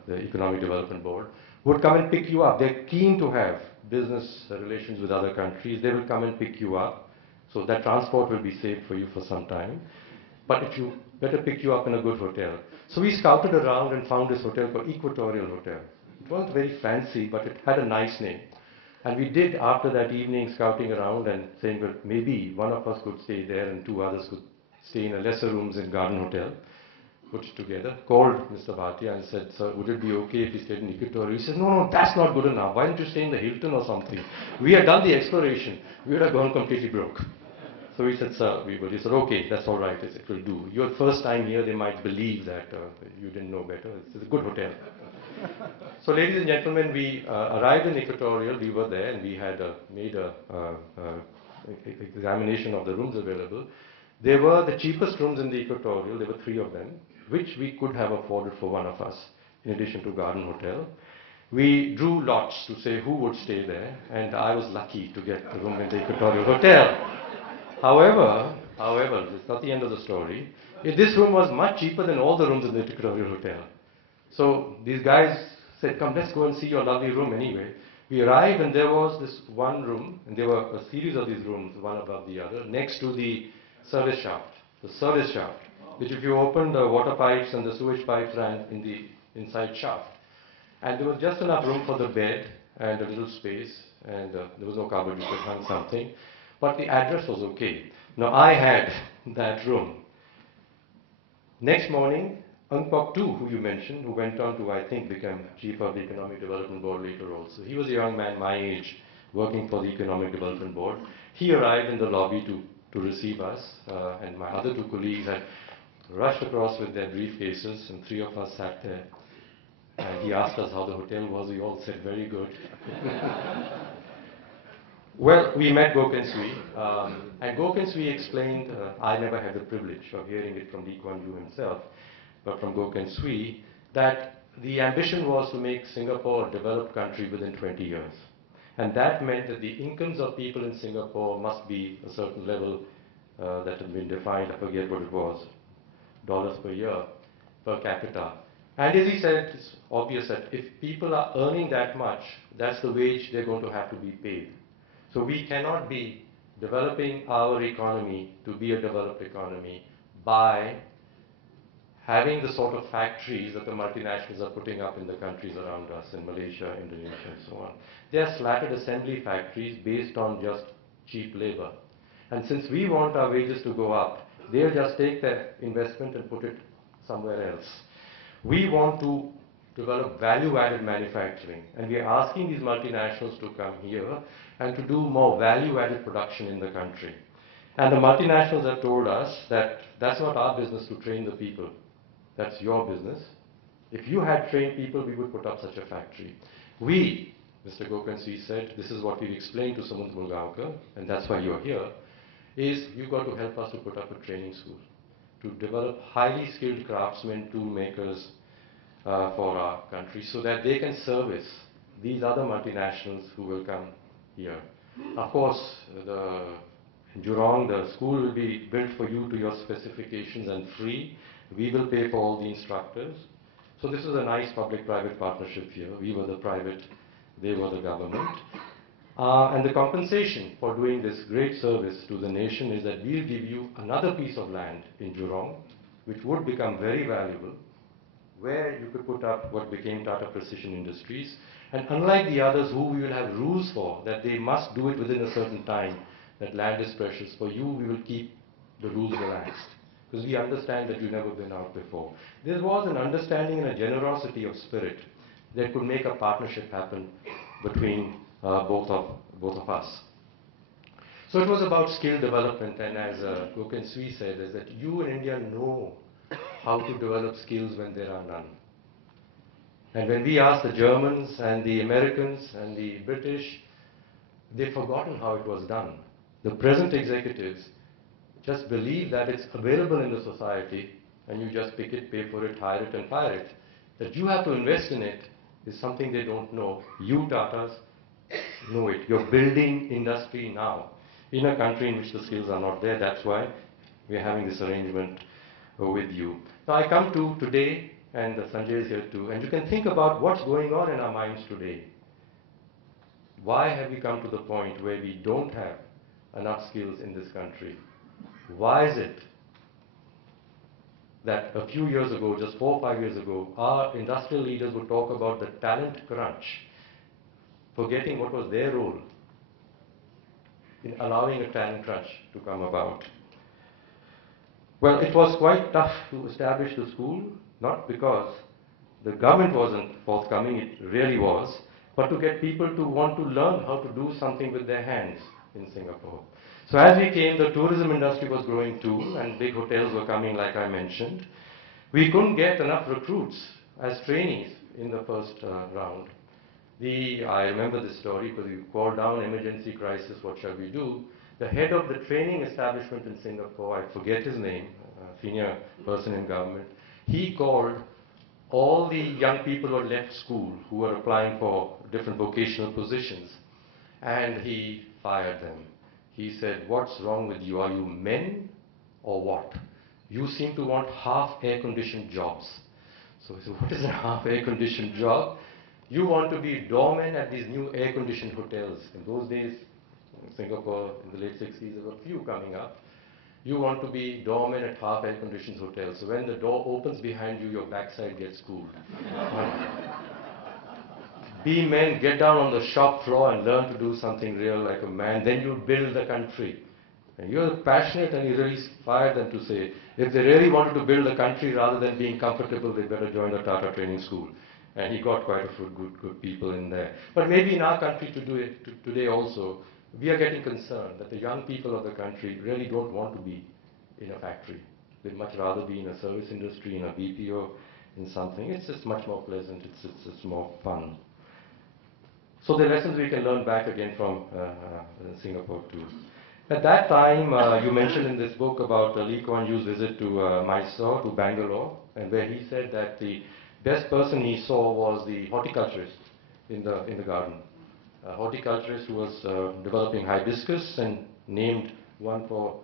the Economic Development Board, would come and pick you up. They're keen to have business relations with other countries. They will come and pick you up. So that transport will be saved for you for some time. But if you better pick you up in a good hotel. So we scouted around and found this hotel called Equatorial Hotel. It wasn't very fancy, but it had a nice name. And we did, after that evening, scouting around and saying, well, maybe one of us could stay there and 2 others could stay in a lesser rooms in Garden Hotel. put it together, called Mr. Bhatia and said, "Sir, would it be okay if we stayed in Equatorial?" He said, "No, that's not good enough. Why don't you stay in the Hilton or something? We had done the exploration. We would have gone completely broke." So we said, "Sir, he said, okay, that's all right, it will do. Your first time here, they might believe that you didn't know better. It's a good hotel." So ladies and gentlemen, we arrived in Equatorial, we were there, and we had made a examination of the rooms available. They were the cheapest rooms in the Equatorial, there were 3 of them, which we could have afforded for one of us, in addition to Garden Hotel. We drew lots to say who would stay there, and I was lucky to get the room in the Equatorial Hotel. However, it's not the end of the story. This room was much cheaper than all the rooms in the Equatorial Hotel. So these guys said, "Come, let's go and see your lovely room anyway." We arrived and there was this one room, and there were a series of these rooms, one above the other, next to the service shaft. The service shaft, which if you opened the water pipes and the sewage pipes ran in the inside shaft. And there was just enough room for the bed and a little space, and there was no cupboard, you could hang something. But the address was okay. Now I had that room. Next morning, Angkok Tu, who you mentioned, who went on to, I think, become chief of the Economic Development Board later also. He was a young man my age, working for the Economic Development Board. He arrived in the lobby to receive us, and my other 2 colleagues had rushed across with their briefcases, and 3 of us sat there. And he asked us how the hotel was. We all said, "Very good." Well, we met Goken Sui, and Goken Sui explained, I never had the privilege of hearing it from Lee Kuan Yew himself, but from Goken Sui, that the ambition was to make Singapore a developed country within 20 years. And that meant that the incomes of people in Singapore must be a certain level that had been defined, I forget what it was, dollars per year, per capita. And as he said, it's obvious that if people are earning that much, that's the wage they're going to have to be paid. So we cannot be developing our economy to be a developed economy by having the sort of factories that the multinationals are putting up in the countries around us, in Malaysia, Indonesia, and so on. They are slatted assembly factories based on just cheap labor. And since we want our wages to go up, they'll just take their investment and put it somewhere else. We want to develop value-added manufacturing, and we are asking these multinationals to come here and to do more value-added production in the country. And the multinationals have told us that that's not our business to train the people. That's your business. If you had trained people, we would put up such a factory. We, Mr. Goken Sui said, this is what we've explained to Samund Mulgaonkar, and that's why you're here, is you've got to help us to put up a training school, to develop highly skilled craftsmen, tool makers for our country, so that they can service these other multinationals who will come here. Of course, in Jurong, the school will be built for you to your specifications and free. We will pay for all the instructors. So this is a nice public-private partnership here. We were the private, they were the government. And the compensation for doing this great service to the nation is that we'll give you another piece of land in Jurong, which would become very valuable, where you could put up what became Tata Precision Industries. And unlike the others who we will have rules for, that they must do it within a certain time, that land is precious, for you we will keep the rules relaxed, because we understand that you've never been out before. There was an understanding and a generosity of spirit that could make a partnership happen between both of us. So it was about skill development, and as Goken Sui said, is that you in India know how to develop skills when there are none. And when we asked the Germans and the Americans and the British, they've forgotten how it was done. The present executives just believe that it's available in the society and you just pick it, pay for it, hire it and fire it. That you have to invest in it is something they don't know. You Tatas know it. You're building industry now in a country in which the skills are not there. That's why we're having this arrangement with you. Now I come to today, and Sanjay is here too, and you can think about what's going on in our minds today. Why have we come to the point where we don't have enough skills in this country? Why is it that a few years ago, just 4 or 5 years ago, our industrial leaders would talk about the talent crunch, forgetting what was their role in allowing a talent crunch to come about? Well, it was quite tough to establish the school, not because the government wasn't forthcoming, it really was, but to get people to want to learn how to do something with their hands in Singapore. So as we came, the tourism industry was growing too, and big hotels were coming, like I mentioned. We couldn't get enough recruits as trainees in the first round. I remember this story because we called down emergency crisis, what shall we do? The head of the training establishment in Singapore, I forget his name, a senior person in government, he called all the young people who had left school, who were applying for different vocational positions, and he fired them. He said, "What's wrong with you? Are you men or what? You seem to want half air-conditioned jobs." So he said, "What is a half air-conditioned job? You want to be doormen at these new air-conditioned hotels." In those days, in Singapore, in the late 60s, there were a few coming up. You want to be doorman at half air-conditioned hotels. So when the door opens behind you, your backside gets cooled. Be men, get down on the shop floor and learn to do something real like a man. Then you build the country. And you're passionate, and he really fired them to say, if they really wanted to build the country rather than being comfortable, they better join the Tata Training School. And he got quite a few good people in there. But maybe in our country today also, we are getting concerned that the young people of the country really don't want to be in a factory. They'd much rather be in a service industry, in a BPO, in something. It's just much more pleasant, it's more fun. So the lessons we can learn back again from Singapore too. At that time, you mentioned in this book about Lee Kuan Yew's visit to Mysore, to Bangalore, and where he said that the best person he saw was the horticulturist in the garden. A horticulturist who was developing hibiscus and named one for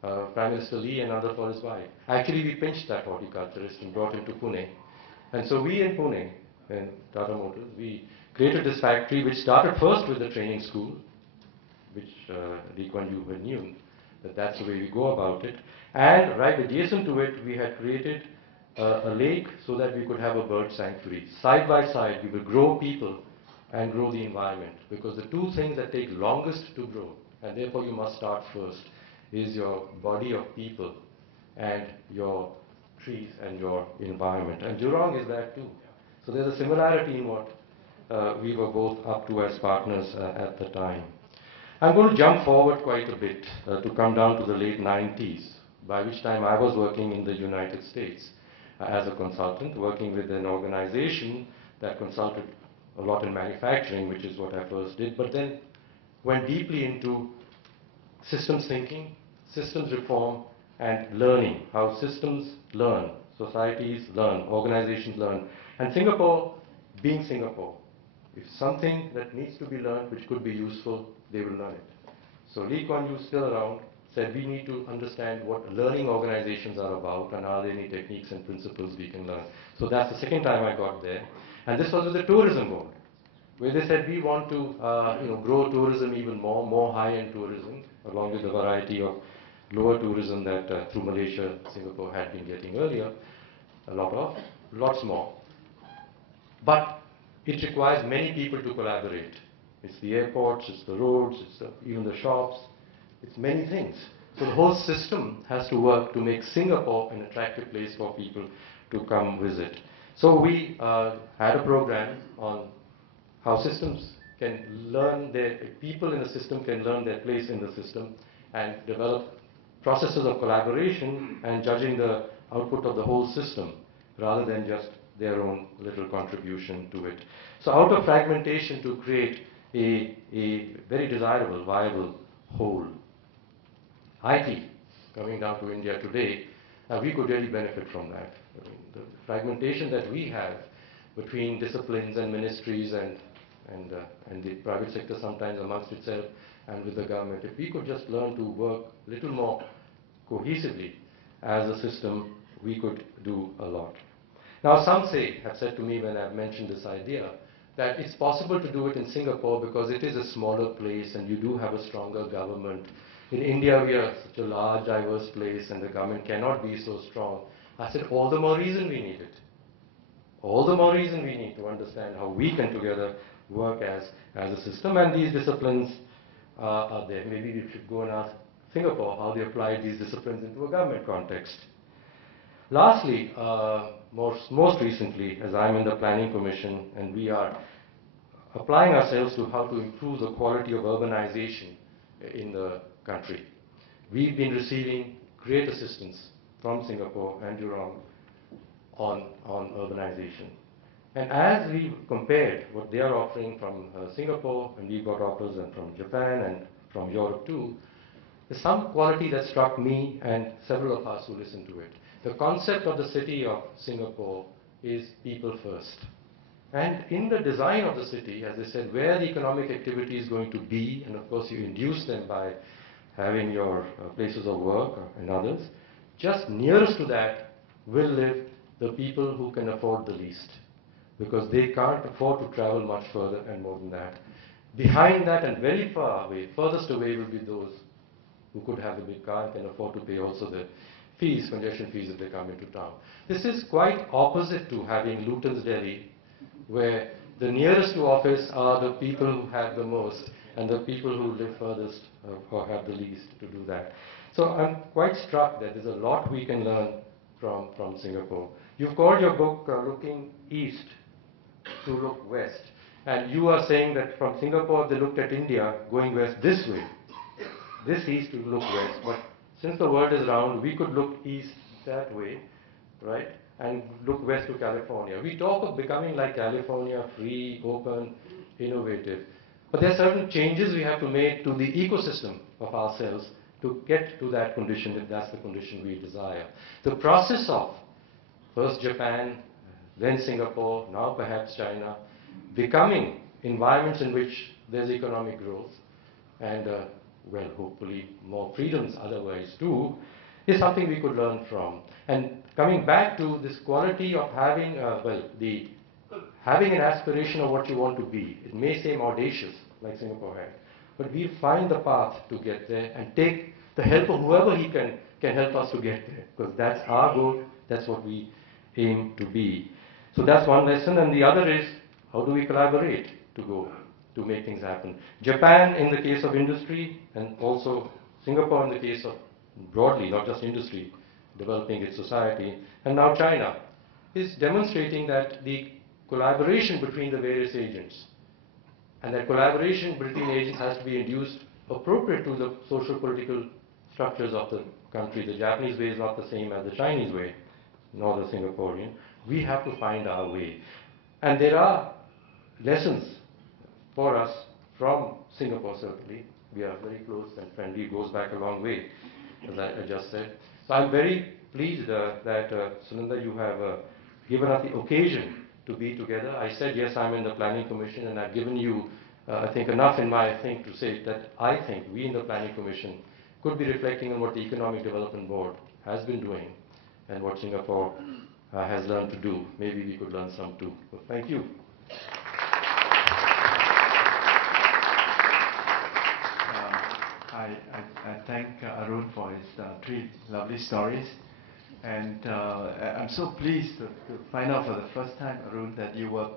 Prime Minister Lee and another for his wife. Actually, we pinched that horticulturist and brought him to Pune. And so we in Pune, in Tata Motors, we created this factory which started first with the training school, which Lee Kuan Yew knew that that's the way we go about it. And right adjacent to it, we had created a lake so that we could have a bird sanctuary. Side by side, we will grow people and grow the environment, because the two things that take longest to grow, and therefore you must start first, is your body of people and your trees and your environment. And Jurong is that too. So there's a similarity in what we were both up to as partners at the time. I'm going to jump forward quite a bit to come down to the late 90s, by which time I was working in the United States as a consultant, working with an organization that consulted a lot in manufacturing, which is what I first did, but then went deeply into systems thinking, systems reform, and learning, how systems learn, societies learn, organizations learn. And Singapore, being Singapore, if something that needs to be learned which could be useful, they will learn it. So Lee Kuan Yew, still around, said we need to understand what learning organizations are about and are there any techniques and principles we can learn. So that's the second time I got there. And this was with the tourism board, where they said we want to grow tourism even more high-end tourism, along with the variety of lower tourism that through Malaysia, Singapore had been getting earlier, lots more. But it requires many people to collaborate. It's the airports, it's the roads, it's even the shops, it's many things. So the whole system has to work to make Singapore an attractive place for people to come visit. So we had a program on how systems can learn people in the system can learn their place in the system and develop processes of collaboration and judging the output of the whole system rather than just their own little contribution to it. So out of fragmentation to create a very desirable, viable whole. IT, coming down to India today, we could really benefit from that. I mean, the fragmentation that we have between disciplines and ministries and the private sector sometimes amongst itself and with the government, if we could just learn to work a little more cohesively as a system, we could do a lot. Now some have said to me when I've mentioned this idea, that it's possible to do it in Singapore because it is a smaller place and you do have a stronger government. In India, we are such a large, diverse place and the government cannot be so strong. I said, all the more reason we need it. All the more reason we need to understand how we can together work as a system, and these disciplines are there. Maybe we should go and ask Singapore, how they applied these disciplines into a government context. Lastly, most recently, as I'm in the Planning Commission, and we are applying ourselves to how to improve the quality of urbanization in the country. We've been receiving great assistance from Singapore and Jurong on urbanization. And as we compared what they are offering from Singapore, and we got offers and from Japan and from Europe too, there's some quality that struck me and several of us who listened to it. The concept of the city of Singapore is people first. And in the design of the city, as I said, where the economic activity is going to be, and of course you induce them by having your places of work and others, just nearest to that will live the people who can afford the least, because they can't afford to travel much further and more than that. Behind that and very far away, furthest away will be those who could have a big car and can afford to pay also the fees, congestion fees if they come into town. This is quite opposite to having Luton's Delhi, where the nearest to office are the people who have the most and the people who live furthest or have the least to do that. So I'm quite struck that there's a lot we can learn from Singapore. You've called your book Looking East to Look West. And you are saying that from Singapore they looked at India going west this way. This east to look west. But since the world is round, we could look east that way, right? And look west to California. We talk of becoming like California, free, open, innovative. But there are certain changes we have to make to the ecosystem of ourselves to get to that condition, if that's the condition we desire. The process of first Japan, then Singapore, now perhaps China, becoming environments in which there's economic growth and, well, hopefully more freedoms otherwise too, is something we could learn from. And coming back to this quality of having, having an aspiration of what you want to be. It may seem audacious, like Singapore had, but we find the path to get there and take the help of whoever he can help us to get there, because that's our goal, that's what we aim to be. So that's one lesson, and the other is, how do we collaborate to make things happen? Japan in the case of industry, and also Singapore in the case of broadly, not just industry, developing its society, and now China, is demonstrating that the collaboration between the various agents, and that collaboration between agents has to be induced appropriate to the social political structures of the country. The Japanese way is not the same as the Chinese way, nor the Singaporean. We have to find our way. And there are lessons for us from Singapore, certainly. We are very close and friendly, goes back a long way, as I just said. So I'm very pleased that, Sunanda, you have given us the occasion to be together. I said, yes, I'm in the Planning Commission, and I've given you, I think, enough in my thing to say that I think we in the Planning Commission could be reflecting on what the Economic Development Board has been doing and what Singapore has learned to do. Maybe we could learn some too. So thank you. I thank Arun for his three lovely stories. And I'm so pleased to find out for the first time, Arun, that you were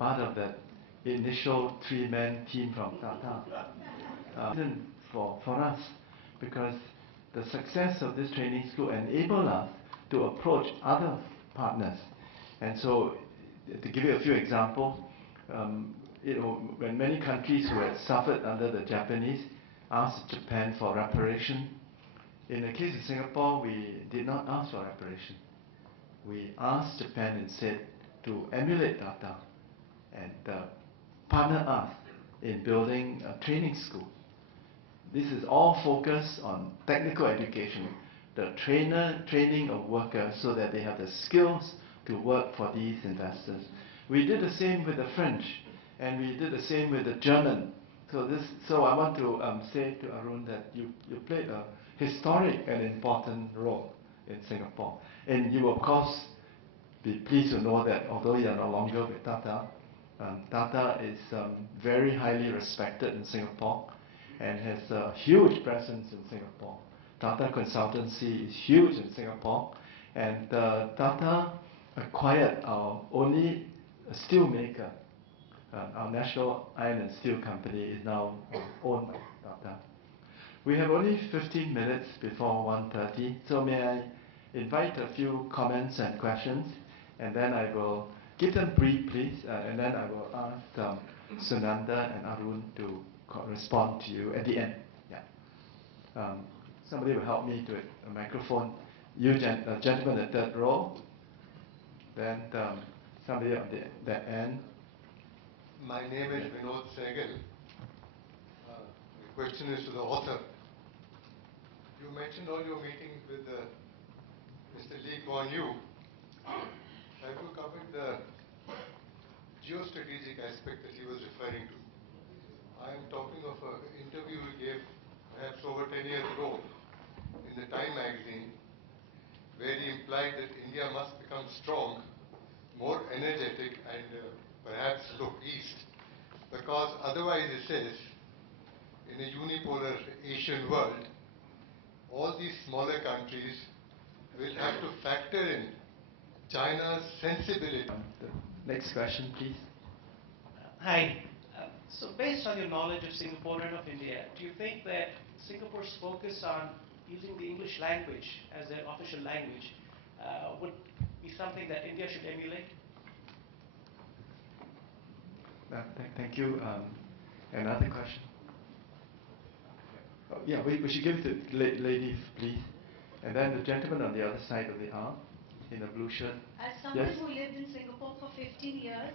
part of that initial three-man team from Tata. For us, because the success of this training school enabled us to approach other partners. And so, to give you a few examples, when many countries who had suffered under the Japanese asked Japan for reparation, in the case of Singapore, we did not ask for reparation. We asked Japan instead to emulate Tata and partner us in building a training school. This is all focused on technical education, the training of workers so that they have the skills to work for these investors. We did the same with the French, and we did the same with the German. So I want to say to Arun that you played a historic and important role in Singapore. And you, of course, be pleased to know that although you are no longer with Tata, Tata is very highly respected in Singapore and has a huge presence in Singapore. Tata Consultancy is huge in Singapore, and Tata acquired our only steel maker. Our national iron and steel company is now owned by Tata. We have only 15 minutes before 1:30, so may I invite a few comments and questions, and then I will give them brief, please, and then I will ask Sunanda and Arun to respond to you at the end. Yeah. Somebody will help me to a microphone. You, gentleman at third row. Then somebody on that end. My name is Vinod Sehgal. The question is to the author. You mentioned all your meetings with Mr. Kuan Yew. Have you covered the geostrategic aspect that he was referring to? I am talking of an interview he gave perhaps over 10 years ago in the Time magazine, where he implied that India must become strong, more energetic, and perhaps look east, because otherwise, he says, in a unipolar Asian world, all these smaller countries will have to factor in China's sensibility. The next question, please. Hi. So based on your knowledge of Singapore and of India, do you think that Singapore's focus on using the English language as their official language would be something that India should emulate? Thank you. Another question? Oh, yeah, we should give it to the lady, please. And then the gentleman on the other side of the aisle, in a blue shirt. As someone Yes? who lived in Singapore for 15 years,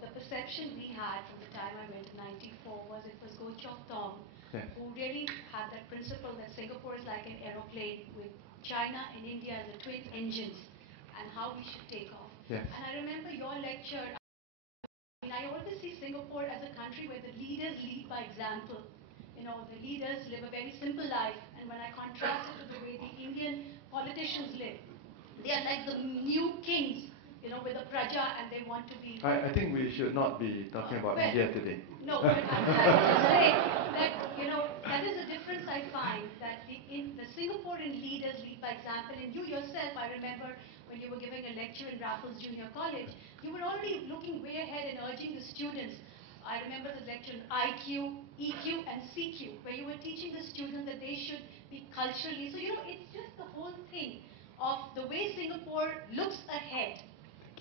the perception we had from the time I went to 94 was it was Goh Chok Tong Yes. who really had that principle that Singapore is like an aeroplane with China and India as the twin engines and how we should take off. Yes. And I remember your lecture. I mean, I always see Singapore as a country where the leaders lead by example. You know, the leaders live a very simple life, and when I contrast it to the way the Indian politicians live, they are like the new kings, you know, with the praja, and they want to be. I think we should not be talking about Well, India today. No, but I'm trying to say that, you know, that is the difference I find, that the Singaporean leaders lead by example, and you yourself, I remember when you were giving a lecture in Raffles Junior College, you were already looking way ahead and urging the students. I remember the lecture on IQ, EQ, and CQ, where you were teaching the students that they should be culturally. So, you know, it's just the whole thing of the way Singapore looks ahead,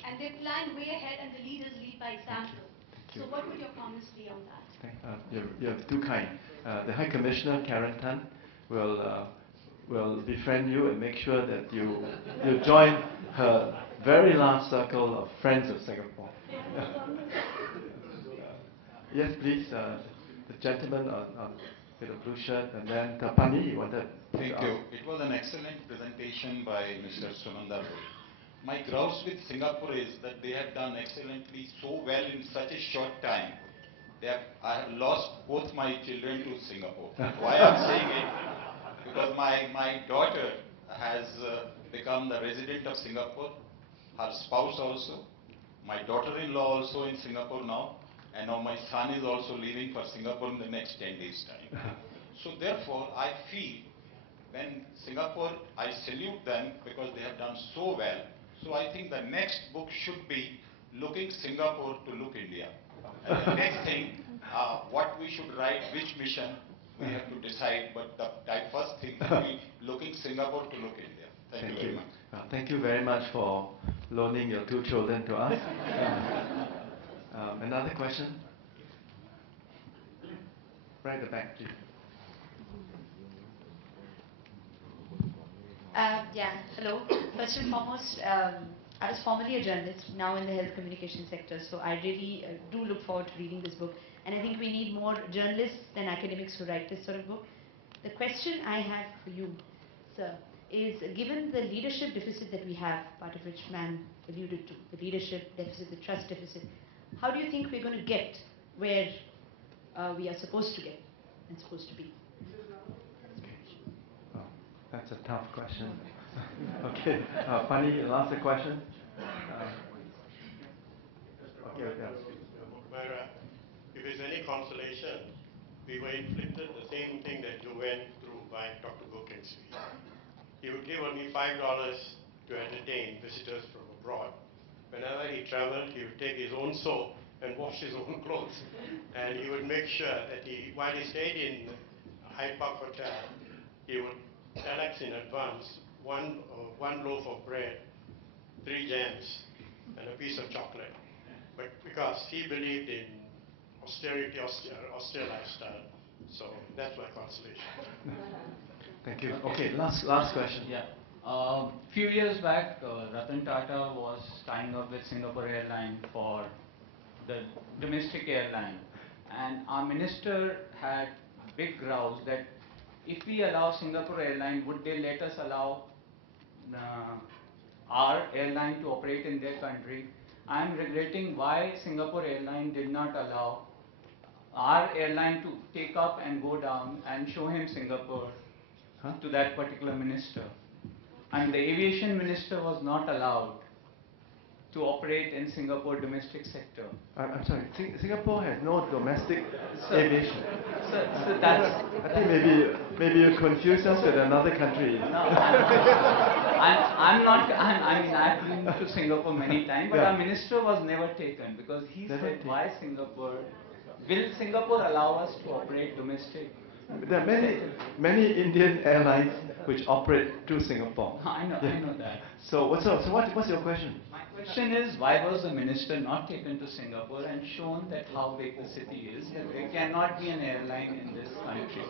and they plan way ahead, and the leaders lead by example. So what would your comments be on that? You're too kind. The High Commissioner, Karen Tan, will befriend you and make sure that you join her very large circle of friends of Singapore. Yes, please. The gentleman with a blue shirt, and then Tapani, you wanted. Thank you. It was an excellent presentation by Mr. Sunanda. My grouse with Singapore is that they have done excellently so well in such a short time. I have lost both my children to Singapore. Why I'm saying it? Because my daughter has become the resident of Singapore, her spouse also, my daughter-in-law also in Singapore now, and now my son is also leaving for Singapore in the next 10 days' time. So therefore, I feel when Singapore, I salute them because they have done so well. So I think the next book should be Looking Singapore to Look India. And the next thing, what we should write, which mission, we have to decide. But the first thing will be Looking Singapore to Look India. Thank you very much. Thank you very much for loaning your two children to us. Another question? Right at the back, please. Yeah, hello. First and foremost, I was formerly a journalist, now in the health communication sector, so I really do look forward to reading this book. And I think we need more journalists than academics who write this sort of book. The question I have for you, sir, is given the leadership deficit that we have, part of which man alluded to, the leadership deficit, the trust deficit, how do you think we're going to get where we are supposed to get and supposed to be? That's a tough question. Okay, Pani, last question. Okay, Maira, if it's any consolation, we were inflicted the same thing that you went through by Dr. Gokensky. He would give only $5 to entertain visitors from abroad. Whenever he traveled, he would take his own soap and wash his own clothes. And he would make sure that while he stayed in Hyde Park Hotel, he would tell us in advance one loaf of bread, 3 jams, and a piece of chocolate. But because he believed in austerity, austere lifestyle, so that's my consolation. Thank you. Okay, last question. Yeah. Few years back, Ratan Tata was tying up with Singapore Airlines for the domestic airline, and our minister had big grouse that if we allow Singapore Airlines, would they let us allow our airline to operate in their country? I am regretting why Singapore Airlines did not allow our airline to take up and go down and show him Singapore to that particular minister. And the aviation minister was not allowed to operate in Singapore domestic sector. I'm sorry, Singapore has no domestic aviation. So that's... I think maybe you confuse us with another country. No, I mean, I've been to Singapore many times, but our minister was never taken because he said, why Singapore? Will Singapore allow us to operate domestic? There are many Indian airlines which operate to Singapore. I know that. So what's your question? My question is, why was the minister not taken to Singapore and shown that how big the city is, that there cannot be an airline in this country?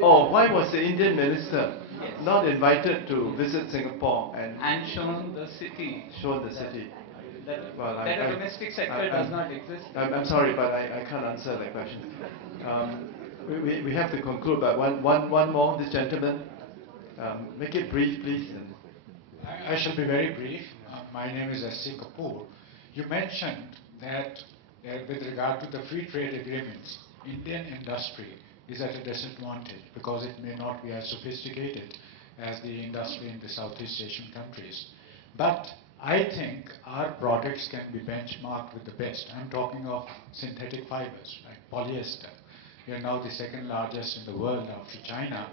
Oh, why was the Indian minister not invited to visit Singapore and shown the city? Shown the city. That a domestic sector does not exist. I'm sorry, but I can't answer that question. We have to conclude, but one more, this gentleman. Make it brief, please. I shall be very brief. My name is S.C. Kapoor. You mentioned that with regard to the free trade agreements, Indian industry is at a disadvantage because it may not be as sophisticated as the industry in the Southeast Asian countries. But I think our products can be benchmarked with the best. I'm talking of synthetic fibers, like polyester. We are now the second largest in the world after China.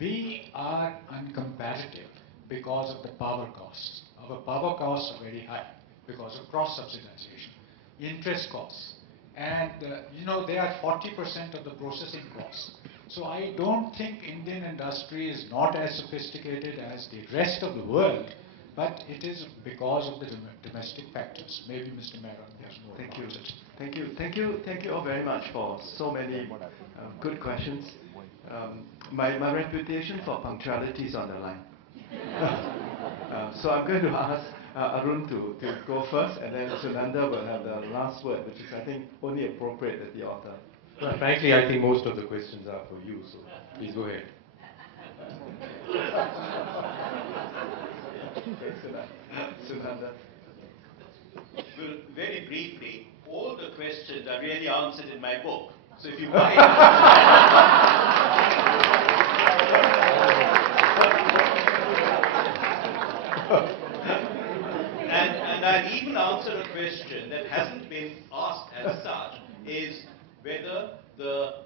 We are uncompetitive because of the power costs. Our power costs are very high because of cross-subsidization, interest costs. And they are 40% of the processing costs. So I don't think Indian industry is not as sophisticated as the rest of the world, but it is because of the domestic factors. Maybe Mr. Maira has more. Thank you all very much for so many good questions. My reputation for punctuality is on the line. So I'm going to ask Arun to go first, and then Sunanda will have the last word, which is, I think, only appropriate that the author. Well, frankly, I think most of the questions are for you, so please go ahead. Sunanda. Well, very briefly, all the questions are really answered in my book. So if you buy it, and I'll even answer a question that hasn't been asked as such, is whether the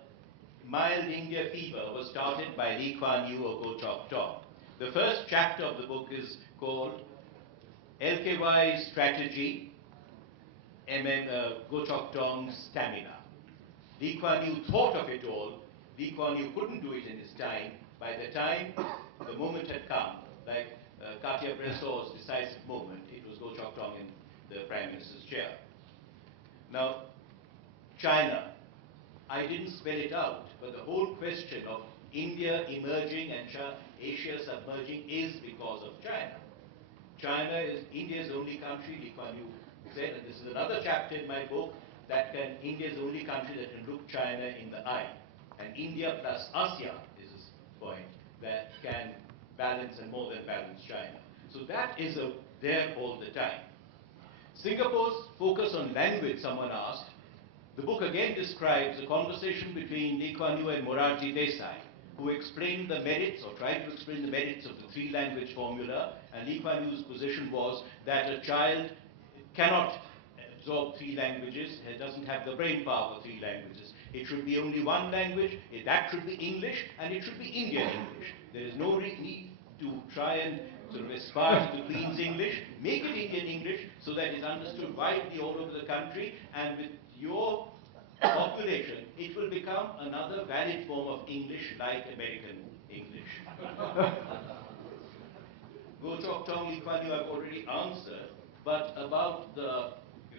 mild India fever was started by Lee Kuan Yew or Goh Chok Tong. The first chapter of the book is called LKY's Strategy, Goh Chok Tong's Stamina. Lee Kuan Yew thought of it all. Lee Kuan Yew couldn't do it in his time. By the time the moment had come, like Cartier-Bressot's decisive moment, it was Goh Chok Tong in the Prime Minister's chair. Now, China, I didn't spell it out, but the whole question of India emerging and Asia submerging is because of China. China is India's only country, Lee Kuan Yew said, and this is another chapter in my book, India's only country that can look China in the eye. And India plus ASEAN is a point that can balance and more than balance China. So that is there all the time. Singapore's focus on language, someone asked. The book again describes a conversation between Lee Kuan Yew and Morarji Desai, who explained the merits, or tried to explain the merits of the three-language formula, and Lee Kuan Yew's position was that a child cannot absorb three languages, it doesn't have the brain power for three languages. It should be only one language, that should be English, and it should be Indian English. There is no need to try and sort of aspire to the Queen's English. Make it Indian English so that it's understood widely all over the country, and with your population, it will become another valid form of English like American English. Go Chok Tong Lee Kuan Yew I've already answered, but about the,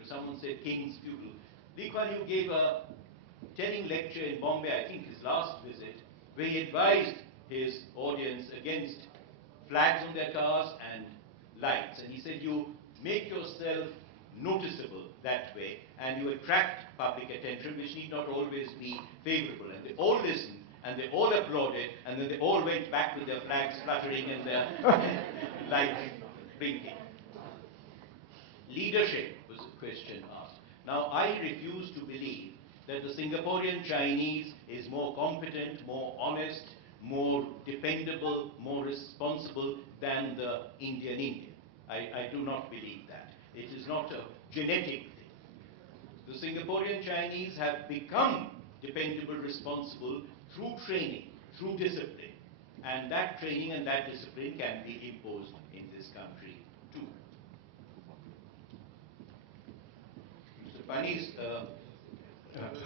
someone said King's Feudal. Lee Kuan Yew gave a telling lecture in Bombay, I think his last visit, where he advised his audience against flags on their cars and lights. And he said, you make yourself noticeable that way, and you attract public attention, which need not always be favorable. And they all listened, and they all applauded, and then they all went back with their flags fluttering and their lights blinking. Leadership was a question asked. Now, I refuse to believe that the Singaporean Chinese is more competent, more honest, more dependable, more responsible than the Indian. I do not believe that. It is not a genetic thing. The Singaporean Chinese have become dependable, responsible through training, through discipline. And that training and that discipline can be imposed in this country too. Mr. Pani's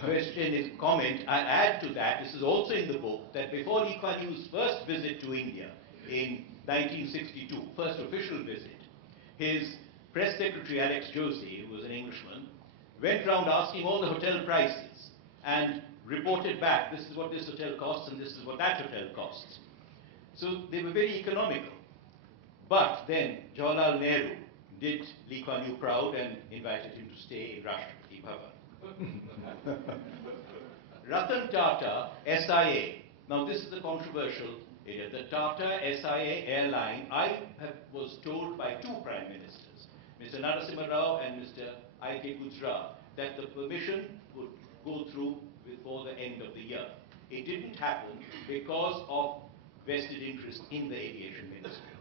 question is comment. I add to that, this is also in the book, that before Lee Kuan Yew's first visit to India in 1962, first official visit, his press secretary Alex Josie, who was an Englishman, went round asking all the hotel prices and reported back, this is what this hotel costs and this is what that hotel costs. So they were very economical. But then Jawaharlal Nehru did Lee Kuan Yew proud and invited him to stay in Rashtrapati Bhavan. Ratan Tata, SIA. Now this is the controversial area. The Tata SIA airline, was told by two prime ministers, Mr. Narasimha Rao and Mr. I.K. Gujral, that the permission would go through before the end of the year. It didn't happen because of vested interest in the aviation ministry.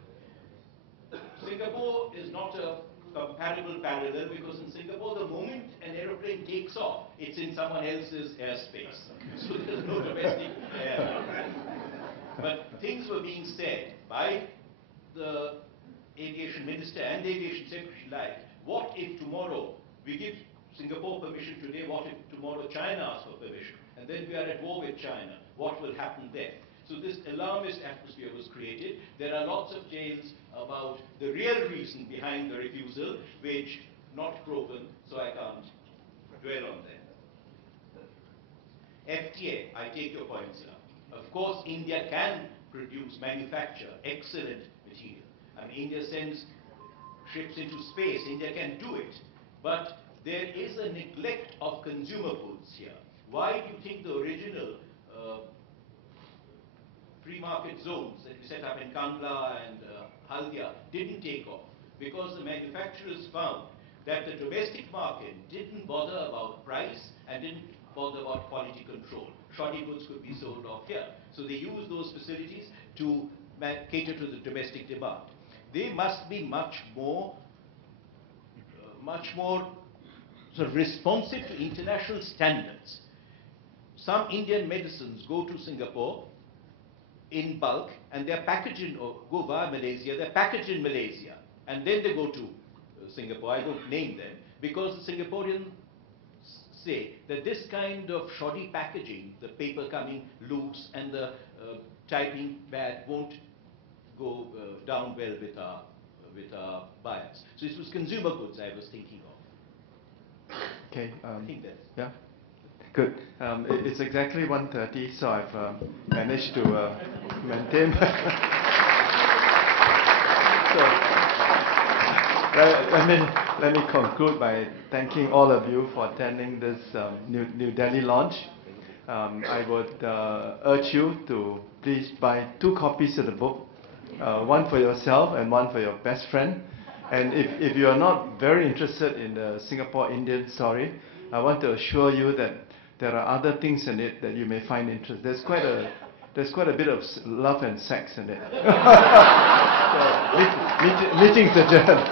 Singapore is not a comparable parallel because in Singapore, the moment an aeroplane takes off, it's in someone else's airspace. So there's no domestic air. But things were being said by the aviation minister and the aviation secretary like, what if tomorrow we give Singapore permission today, what if tomorrow China asks for permission? And then we are at war with China. What will happen then? So this alarmist atmosphere was created. There are lots of tales about the real reason behind the refusal, which not proven, so I can't dwell on them. FTA, I take your point, sir. Of course, India can manufacture excellent material. I mean, India sends ships into space. India can do it. But there is a neglect of consumer goods here. Why do you think the original free market zones that we set up in Kandla and Haldia didn't take off? Because the manufacturers found that the domestic market didn't bother about price and didn't bother about quality control. Shoddy goods could be sold off here. So they used those facilities to cater to the domestic demand. They must be much more sort of responsive to international standards. Some Indian medicines go to Singapore in bulk and they're packaged in, or go via Malaysia, they're packaged in Malaysia. And then they go to Singapore. I don't name them because the Singaporeans say that this kind of shoddy packaging, the paper coming loose and the typing bad, won't go down well with our buyers. So this was consumer goods I was thinking of. Okay. I think that's... Yeah. Good. It's exactly 1:30, so I've managed to maintain. Let me conclude by thanking all of you for attending this New Delhi launch. I would urge you to please buy 2 copies of the book, one for yourself and one for your best friend. And if you are not very interested in the Singapore-Indian story, I want to assure you that there are other things in it that you may find interesting. There's quite a bit of love and sex in it. So, meetings adjourned.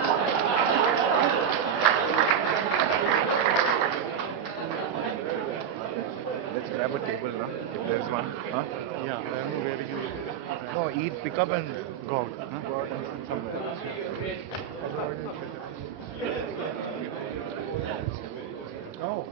Let's grab a table now, if there's one. Huh? Yeah, I don't know where you... No, eat, pick up and go out. Huh? Go out and sit somewhere. Oh.